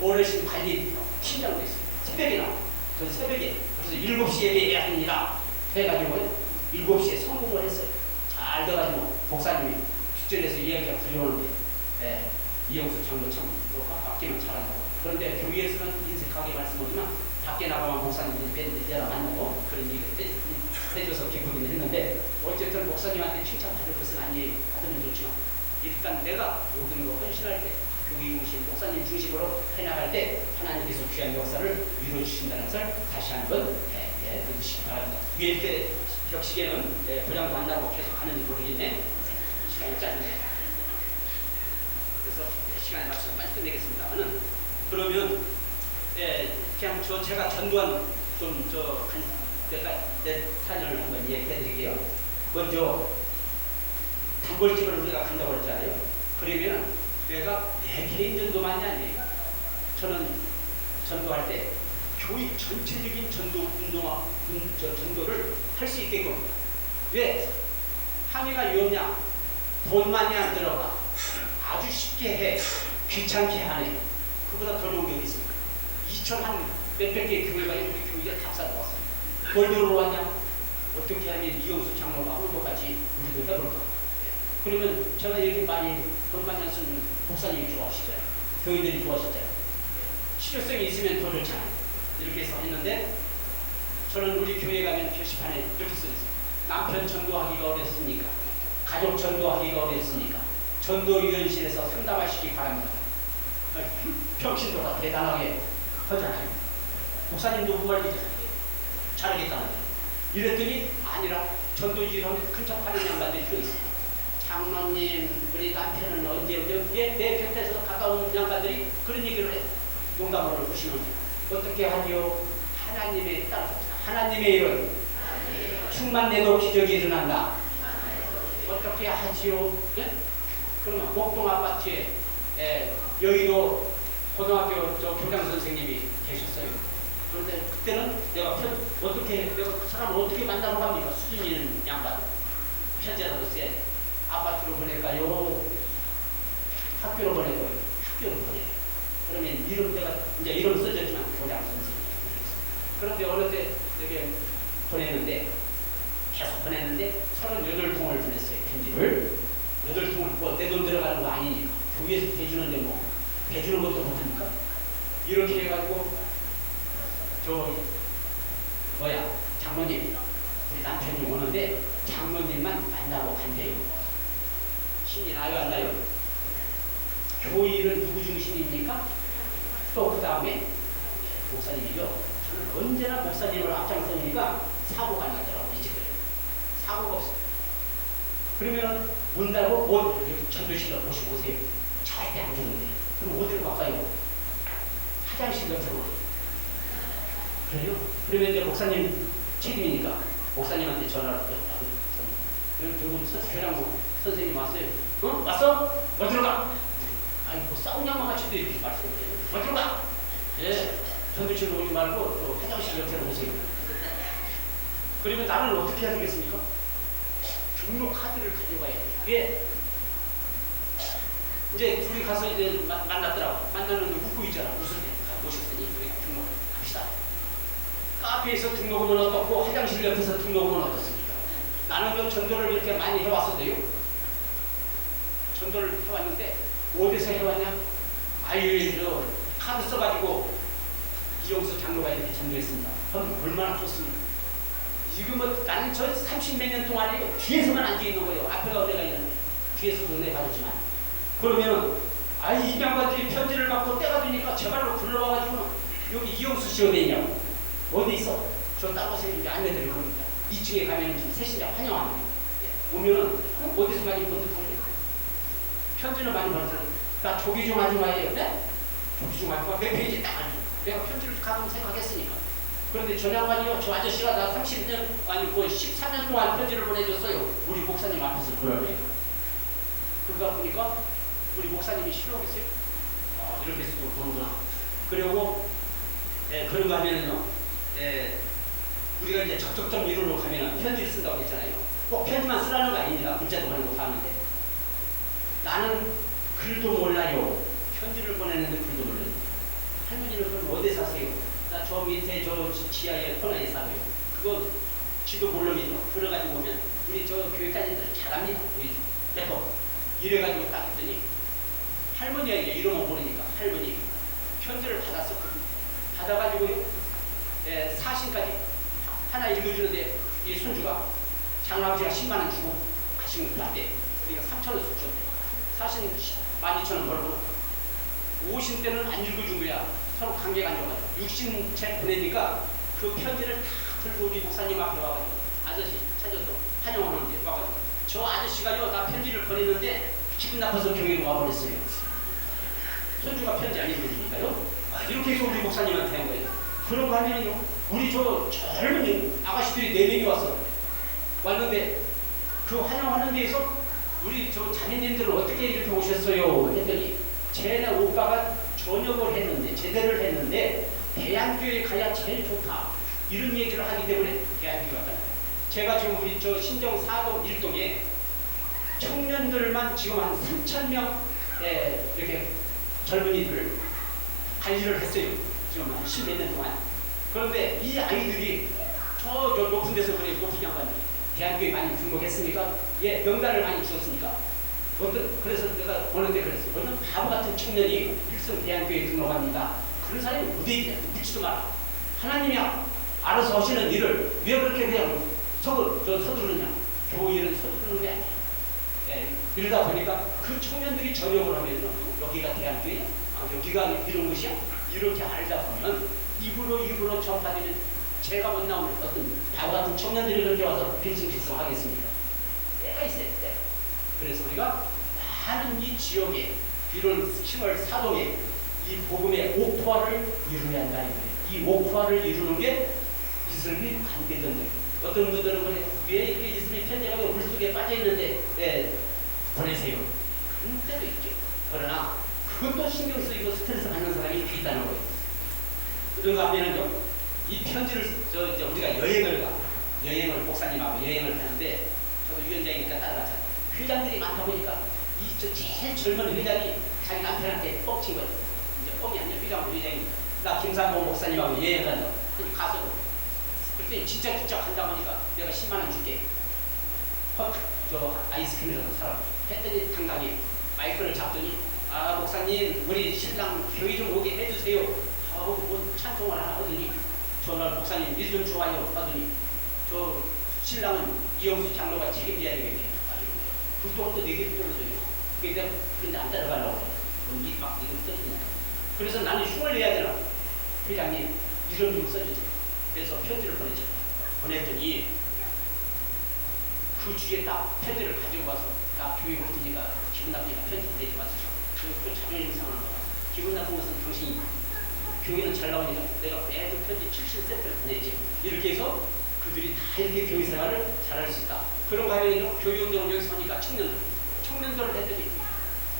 어르신 관리 팀장도 있어요. 새벽에 나와. 그 새벽에 그래서 7시에 예배해야 합니다. 해가지고 7시에 성공을 했어요. 잘 돼가지고 목사님이 뒷전에서 이야기가 들려오는데, 이영수 장로 참 바뀌면 잘한다고. 그런데 교회에서는 인색하게 말씀하지만 밖에 나가면 목사님들이 밴드제라 만나고 그런 얘기를 해줘서 기쁘긴 했는데, 어쨌든 목사님한테 칭찬받을 것은 아니에요. 받으면 좋지만 일단 내가 모든 거 헌신할 때 교회 중심, 목사님 중심으로 해나갈 때 하나님께서 귀한 역사를 이루어 주신다는 것을 다시 한번 믿으시기 바랍니다. 왜 이렇게 격식에는 부장도 안 나고 계속 하는지 모르겠네. 시간이 짧은데. 그래서 시간에 맞춰서 빨리 끝내겠습니다만은, 그러면 그냥 제가 전두환 내 사연을 한번 얘기해 드릴게요. 먼저 단골집을 우리가 간다고 그랬잖아요. 그러면 내가 내 개인 전도만이 아니에요. 저는 전도할 때 교회 전체적인 전도를 할 수 있게끔. 왜? 항의가 위험냐? 돈 많이 안 들어가. 아주 쉽게 해. 귀찮게 하네. 그보다 더 좋은 게 어디 있습니까? 2,000한 몇백 개의 교회가 우리 교회에 답사 나왔어요. 뭘 들어왔냐? 어떻게 하면 이영수 장로가 하는 것 같이 우리도 해볼까? 그러면 제가 이렇게 돈 많이 안 쓰는 목사님이 좋아하시잖아요. 교인들이 좋아하시잖아요. 실효성이 있으면 더 좋잖아요. 이렇게 해서 했는데, 저는 우리 교회 가면 게시판에 이렇게 써있어요. 남편 전도하기가 어렵습니까? 가족 전도하기가 어렵습니까? 전도위원실에서 상담하시기 바랍니다. 평신도가 대단하게 하잖아요. 목사님도 그 말이죠. 잘하겠다는 거예요. 이랬더니 아니라 전도위원회 근처하는 양반들이 또 있어요. 장로님, 우리 남편은 언제 내 곁에서 가까운 양반들이 그런 얘기를 해요. 용감으로 보시면 어떻게 하지요? 하나님의 딸, 하나님의 일은 충만내도 기적이 일어난다. 어떻게 하지요? 예? 그러면 목동 아파트에 여의도 고등학교 교장 선생님이 계셨어요. 그런데 그때는 내가 그 사람을 어떻게 만나러 갑니까? 수준 있는 양반. 편지라도 써야 돼. 아파트로 보낼까요? 학교로 보낼까요? 학교로 보내요. 그러면 내가 이제 이름 써졌지만 교장 선생님. 그런데 어느 때 되게 보냈는데, 계속 보냈는데 38통을 보냈어요. 편지를. 8통을 내 돈 들어가는 거 아니니까. 교회에서 대주는데 뭐 대주는 것도 못합니까? 이렇게 해가지고 장모님, 우리 남편이 오는데 장모님만 만나고 간대요. 신이 나요, 안 나요? 교회는 누구 중심입니까? 또 그 다음에 목사님이죠. 저는 언제나 목사님을 앞장서니까 사고가 나더라고. 이제 사고가 없어요. 그러면 온다고 전도실로 모시고 오세요. 절대 안 되는데. 그럼 어디로 갈까요? 화장실 같은 그래요? 그러면 이제 목사님 책임이니까 목사님한테 전화를 했다고. 결국 교장 선생님 왔어요. 왔어? 어디로 가? 아니 뭐 싸운 양반 같이 이렇게 말씀해요. 어디로 가? 전도실로 오지 말고 화장실 옆으로 오세요. 그러면 나는 어떻게 해야 되겠습니까? 등록 카드를 가져가야 돼. 왜? 이제 둘이 가서 이제 만났더라고. 만나는데 웃고 있잖아. 웃을 때. 오셨더니 우리 등록합시다. 카페에서 등록은 어떻고 화장실 옆에서 등록은 어떻습니까? 나는 전도를 이렇게 많이 해왔었대요. 전도를 해왔는데 어디서 해왔냐? 아유, 카드 써가지고 이영수 장로가 이렇게 전도했습니다. 그럼 얼마나 좋습니까? 지금은 나는 저 30몇 년 동안에 뒤에서만 앉아있는 거예요. 앞에가 내가 있는데 뒤에서도 은혜 받았지만, 그러면 이 양반들이 편지를 받고 때가 되니까 제발로 불러와가지고 여기 이영수 씨 어디 있냐고. 어디 있어? 저 따로 생긴 게 안내드릴 겁니다. 2층에 가면은 지금 새신자 환영합니다. 오면은 어디서 많이 본들 보니 편지를 많이 받았어요. 나 조기 좀 하지 마요. 네? 조기 좀 하지 마. 몇 페이지 딱 아니. 내가 편지를 가끔 생각했으니까. 그런데 저 양반이요, 저 아저씨가 나 30년, 아니 뭐 14년 동안 편지를 보내줬어요. 우리 목사님 앞에서 그러네. 그러다 보니까 우리 목사님이 싫어하겠어요? 이렇게 쓰고 보는구나. 그리고 그런가 하면은요, 우리가 이제 접촉점 이론으로 가면 편지를 쓴다고 했잖아요. 꼭 편지만 쓰라는 거 아닙니다. 문자도 하는 거 다 하는데. 나는 글도 몰라요. 편지를 보내는데 글도 몰라요. 할머니는 그럼 어디 사세요? 나 저 밑에 저 지하에 코너에 살아요. 그거 지도 모르겠죠. 들어가지고 보면 우리 저 교육자님들 잘합니다. 우리 대포. 이래가지고 딱 했더니 할머니가 이제 이름을 모르니까 할머니 편지를 받았어. 받아가지고요. 사신까지 하나 읽어주는데 이 손주가 장아버지가 10만 원 주고 가시면 안돼. 그러니까 3,000원 줬대. 사신 12,000원 벌고 50대는 안 읽어준 거야. 서로 관계가 안 좋아가지고 60채 보내니까 그 편지를 다 들고 우리 목사님 앞에 와가지고 아저씨 찾아서 환영하는데 와가지고 저 아저씨가요 나 편지를 보냈는데 기분 나빠서 교회로 와버렸어요. 손주가 편지 안 읽어주니까요. 이렇게 해서 우리 목사님한테 한 거예요. 그런 거 하면요 우리 저 젊은 아가씨들이 4명이 왔어. 왔는데 그 환영하는 데에서 우리 저 자매님들은 어떻게 이렇게 오셨어요? 했더니 쟤네 오빠가 전역을 했는데 제대를 했는데 대안교회 가야 제일 좋다 이런 얘기를 하기 때문에 대안교회 왔다. 제가 지금 우리 저 신정 4동 1동에 청년들만 지금 한 3,000명 이렇게 젊은이들 관리를 했어요. 지금 한 10몇 년 동안. 그런데 이 아이들이 저 높은 데서 그래 높은 양반이 대안교회 많이 등록했으니까 예 명단을 많이 주었으니까 그래서 내가 오는데 그랬어. 너는 바보 같은 청년이 필승 대안교회에 등록합니다. 그런 사람이 무대기냐. 묻지도 마라. 하나님이야. 알아서 하시는 일을 왜 그렇게 그냥 서두르냐. 교회는 서두르는 게 아니야. 예, 이러다 보니까 그 청년들이 전역을 하면 여기가 대안교회야? 여기가 이런 곳이야? 이렇게 알다 보면 입으로 전파되면 제가 못 나오면 어떤 바보 같은 청년들이 그렇게 와서 필승 하겠습니까? 때가 있어야 돼. 그래서 우리가 많은 이 지역에 이런 10월 4동에 이 복음의 옥토화를 이루어야 한다. 이 옥토화를 이루는 게 이슬비 관계된 어떤 분들은 그래 왜 이렇게 이슬비 편지가 물속에 빠져있는데 보내세요. 그런 때도 있죠. 그러나 그것도 신경 쓰이고 스트레스 받는 사람이 있다는 거예요. 그런가 하면은요 이 편지를 이제 우리가 여행을 목사님하고 여행을 하는데 저도 위원장이니까 따라갔잖아요. 회장들이 많다 보니까 제일 젊은 회장이 자기 남편한테 뻥친 거예요. 이제 뻥이 아니라 회장이니까 나 김상봉 목사님하고 여행 간다. 가서 그때 진짜 간다 보니까 내가 10만 원 줄게. 저 아이스크림이라도 사라. 했더니 당당히 마이크를 잡더니 아 목사님 우리 신랑 교회 좀 오게 해주세요. 하고 뭔 찬송을 하나 하더니 저는 목사님 일 좀 좋아요 하더니 저 신랑은 이영수 장로가 책임져야 되겠네. 불똥도 4개 떨어져요. 근데 안 따라가려고 그래. 막 이거 써주냐. 그래서 나는 흉을 내야 되나. 회장님 이름 좀 써주세요. 그래서 편지를 보냈죠. 보냈더니 그 주에 딱 편지를 가지고 와서 나 교회 올 테니까 기분 나쁘니까 편지 보내지 마세요. 또 자존심 상하는 거야. 기분 나쁜 것은 당신이 교회는 잘 나오니까 내가 매주 편지 70세트를 보내지. 이렇게 해서 그들이 다 이렇게 교회 생활을 잘할 수 있다. 그런 거 하면 교육운동을 여기서 하니까 청년들을 했더니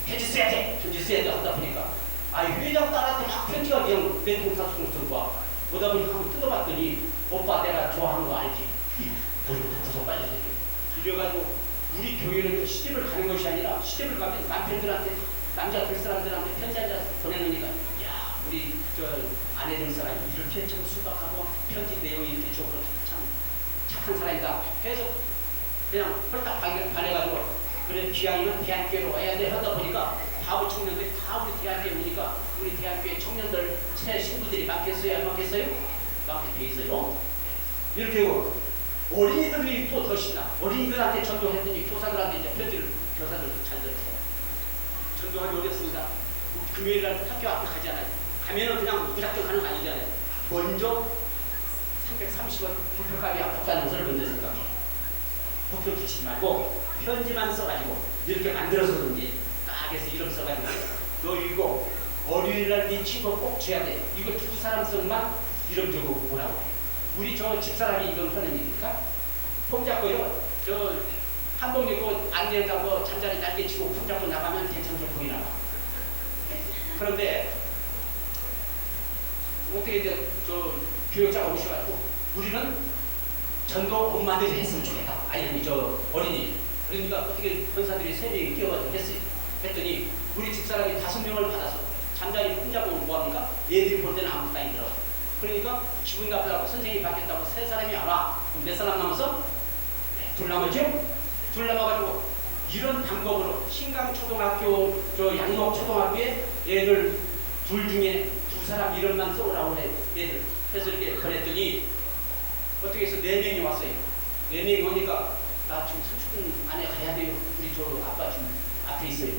편지 써야 돼! 편지 써야 돼! 하다 보니까 회장 딸한테 막 편지가 그냥 내 동사무소 와. 오다 보니까 한번 뜯어봤더니 오빠 내가 좋아하는 거 알지? 부서 빠져서 이래가지고 우리 교회는 시집을 가는 것이 아니라 시집을 가면 남편들한테 남자 될 사람들한테 편지 한 장 보내놓으니까 야 우리 저 아내 될 사람이 이렇게 참 수박하고 편지 내용이 이렇게 좋고 참 착한 사람이다 해서 그냥 홀딱 반해가지고 그래 기왕이면 대안교회로 와야 돼 하다 보니까 바보 청년들이 다 우리 대안교회 오니까 우리 대안교회 청년들 새 신부들이 많겠어요? 안 많겠어요? 많게 돼 있어요. 이렇게 하고 어린이들이 또 더 신나. 어린이들한테 전도했더니 교사들한테 이제 편지를 교사들도 전도했어요. 전도하기 어렵습니다. 금요일날 학교 앞에 가잖아요. 가면은 그냥 무작정 가는 거 아니잖아요. 먼저 330원 부표값이 아깝다는 것을 먼저 생각해. 부표 붙이지 말고 편지만 써가지고 이렇게 만들어서든지 딱 해서 이름 써가지고 너 이거 월요일날 네 친구 꼭 줘야 돼. 이거 2사람씩만 이름 들고 오라고 해. 우리 저 집사람이 이건 하는 일이니까 폼 잡고요. 저 한복 입고 안내한다고 잠자리 날개 치고 폼 잡고 나가면 괜찮게 보이나 봐. 그런데 어떻게 이제 저 교육자가 오셔가지고 우리는 전도 엄마들이 했으면 좋겠다. 아니 저 어린이. 그러니까 어떻게 권사들이 3명이 끼어가지고 했어요. 했더니 우리 집사람이 5명을 받아서 잠자리 혼자 보면 뭐합니까? 얘들이 볼 때는 아무것도 아니더라고. 그러니까 기분 나쁘다고 선생님이 받겠다고 3사람이 와라. 그럼 몇 사람 남았어? 둘 남았죠? 둘 남아가지고 이런 방법으로 신강초등학교 저 양록초등학교에 애들 둘 중에 2사람 이름만 써오라고 그래. 애들. 그래서 이렇게 보냈더니 어떻게 해서 4명이 왔어요. 4명이 오니까 나 지금 30분 안에 가야 돼요. 우리 저 아빠 지금 앞에 있어요.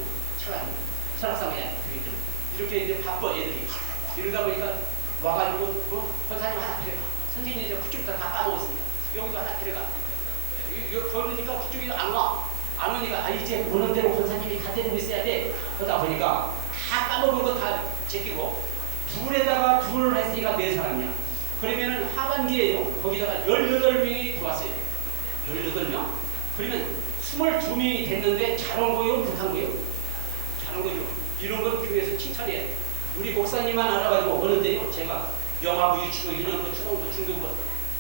철학상에 이렇게 이제 바빠 애들이. 이러다 보니까 와가지고 권사님 하나 데려가. 선생님이 이제 그쪽부터 다 까먹었으니까 여기도 하나 데려가. 그러니까 그쪽에도 안 와. 안 오니까 이제 오는 대로 권사님이 다 데리고 있어야 돼. 그러다 보니까 다 까먹은 거 다 제끼고 둘에다가 둘을 했으니까 4사람이야. 그러면은 하반기에요. 거기다가 18명이 들어왔어요. 18명? 그러면 22명이 됐는데 잘 온 거요? 못한 거요? 잘 온 거죠. 이런 건 교회에서 칭찬해야 돼. 우리 목사님만 알아가지고 오는데요. 제가 영화부, 유치부, 유년부, 초등부, 중등부,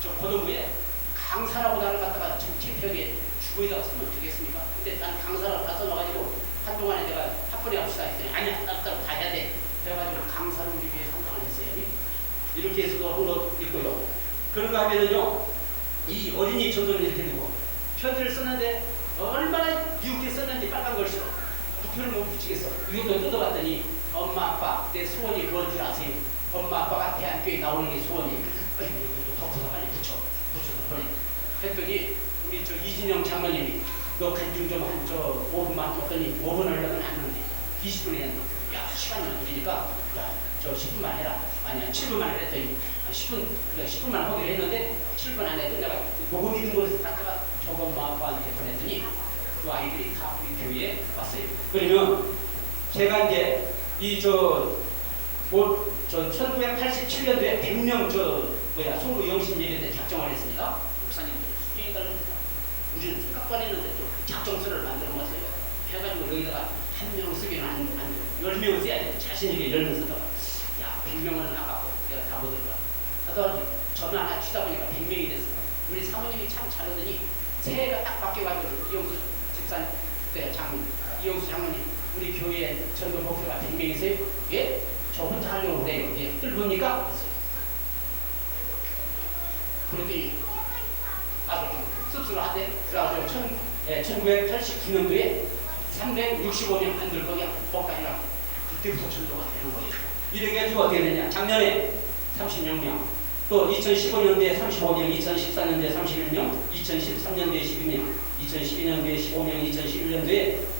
저 고등부에 강사라고 나를 갖다가 창피하게 주부에다가 쓰면 되겠습니까? 근데 난 강사라고 다 써놔가지고 한동안에 내가 학벌에 합시다 했더니 아니야, 따로 다 해야 돼. 그래가지고 강사를 우리 교회에 선정을 했어요. 이렇게 해서도 한 거 있고요. 그런가 하면은요, 이 어린이 전도는 이렇게 되고 편지를 썼는데 얼마나 미국에 썼는지 빨간 걸 싫어. 부표를 못 붙이겠어. 이것도 뜯어봤더니 엄마 아빠 내 소원이 뭔 줄 아세요? 엄마 아빠가 대학교에 나오는 게 소원이. 이것도 덮어서 빨리 붙여서 보내. 했더니 우리 저 이진영 장모님이 너 간중 좀 한 저 5분만 했더니 5분 하려면 안 하는데 20분 했는데 야 시간이 안 되니까 야 저 10분만 해라. 아니야 7분만 했더니 10분만 하기로 했는데 7분 안에 끝나가지고 녹음 있는 것을 갖다가 저거 엄마 아빠한테 보냈더니 그 아이들이 다 우리 교회에 왔어요. 그러면 제가 이제 이 저 1987년도에 100명 송구 영신 예배 때 작정을 했습니다. 목사님들 수준이 다릅니다. 우리는 생각도 안 했는데 또 작정서를 만들어 놨어요. 해가지고 여기다가 1명 쓰기는 안 돼. 10명을 써야 돼. 자신있게 10명 쓰다가 야 100명은 나가고 내가 다 못 들어가. 하다 전화 하나 치다 보니까 100명이 됐어요. 우리 사모님이 참 잘하더니 새해가 딱 바뀌어가지고 이용수 집사님 이용수 장모님 우리 교회 전도 목표가 100명이세요? 예? 저 혼자 하려고 그래요. 예. 뜰보니까 그러더니 나도 좀 씁쓸하대. 그래가지고 1989년도에 365명 안들 거기 복당이라 그때부터 전도가 되는 거예요. 이렇게 해가지고 어떻게 되냐. 작년에 36명, 또 2015년도에 35명, 2014년도에 31명, 2013년도에 12명, 2012년도에 15명, 2011년도에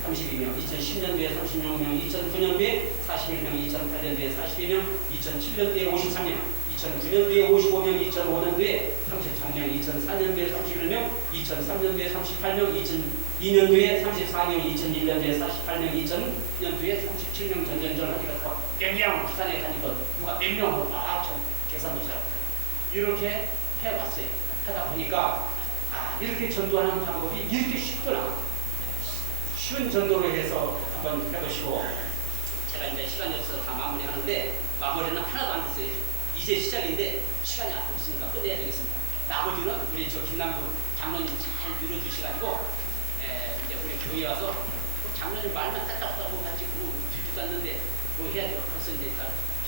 32명, 2010년도에 36명, 2009년도에 41명, 2008년도에 42명, 2007년도에 53명, 2009년도에 55명, 2005년도에 33명, 2004년도에 31명, 2003년도에 38명, 2002년도에 34명, 2001년도에 48명, 2000년도에 37명 전전전 하니까 몇 명 부산에 가니까 누가 몇 명 하고 참 계산도 잘하고 이렇게 해왔어요. 하다 보니까 이렇게 전도하는 방법이 이렇게 쉽구나. 쉬운 전도로 해서 한번 해보시고 제가 이제 시간이 없어서 다 마무리하는데 마무리는 하나도 안 됐어요. 이제 시작인데 시간이 안 없으니까 끝내야 되겠습니다. 나머지는 우리 저 김남도 장로님 잘 밀어주시가지고 이제 우리 교회 와서 장로님 말만 딱딱하고 같이 듣지도 않는데 뭐 해야 돼요. 벌써 이제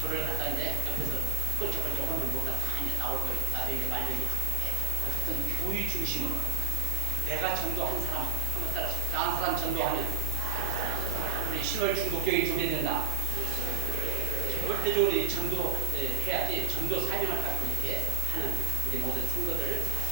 저를 갖다 이제 옆에서 끌적끌적 하면 뭐가 다 이제 나올 거예요. 나중에 이제 말년이 어쨌든 교회 중심으로 내가 전도한 사람 한번 따라서 다른 사람 전도하면 우리 10월 중국교회 2배 된다. 절대적으로 이 전도 해야지 전도 사명을 갖고 이렇게 하는 우리 모든 성도들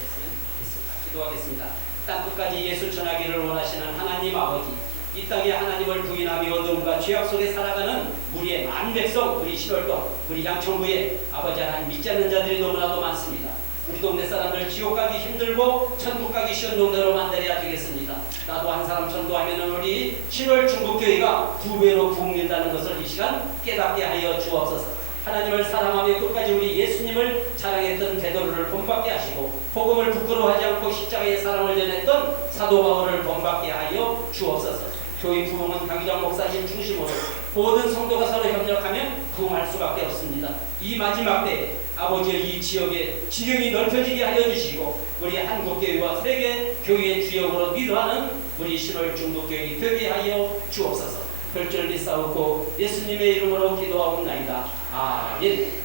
했으면 좋겠습니다. 기도하겠습니다. 땅 끝까지 예수 전하기를 원하시는 하나님 아버지, 이 땅에 하나님을 부인하며 어둠과 죄악 속에 살아가는 우리의 많은 백성, 우리 시월동, 우리 양천구에 아버지 하나님 믿지 않는 자들이 너무나도 많습니다. 우리 동네 사람들 지옥 가기 힘들고 천국 가기 쉬운 동네로 만들어야 되겠습니다. 나도 한 사람 전도하면 우리 7월 중국교회가 2배로 부흥된다는 것을 이 시간 깨닫게 하여 주옵소서. 하나님을 사랑하며 끝까지 우리 예수님을 자랑했던 베드로를 본받게 하시고 복음을 부끄러워하지 않고 십자가의 사랑을 전했던 사도 바울을 본받게 하여 주옵소서. 교회 부흥은 강기장 목사님 중심으로 모든 성도가 서로 협력하면 부응할 수밖에 없습니다. 이 마지막 때 아버지의 이 지역의 지경이 넓혀지게 하여 주시고 우리 한국교회와 세계 교회의 주역으로 믿어하는 우리 10월 중국교회 되게 하여 주옵소서. 별절리 싸우고 예수님의 이름으로 기도하옵나이다. 아멘.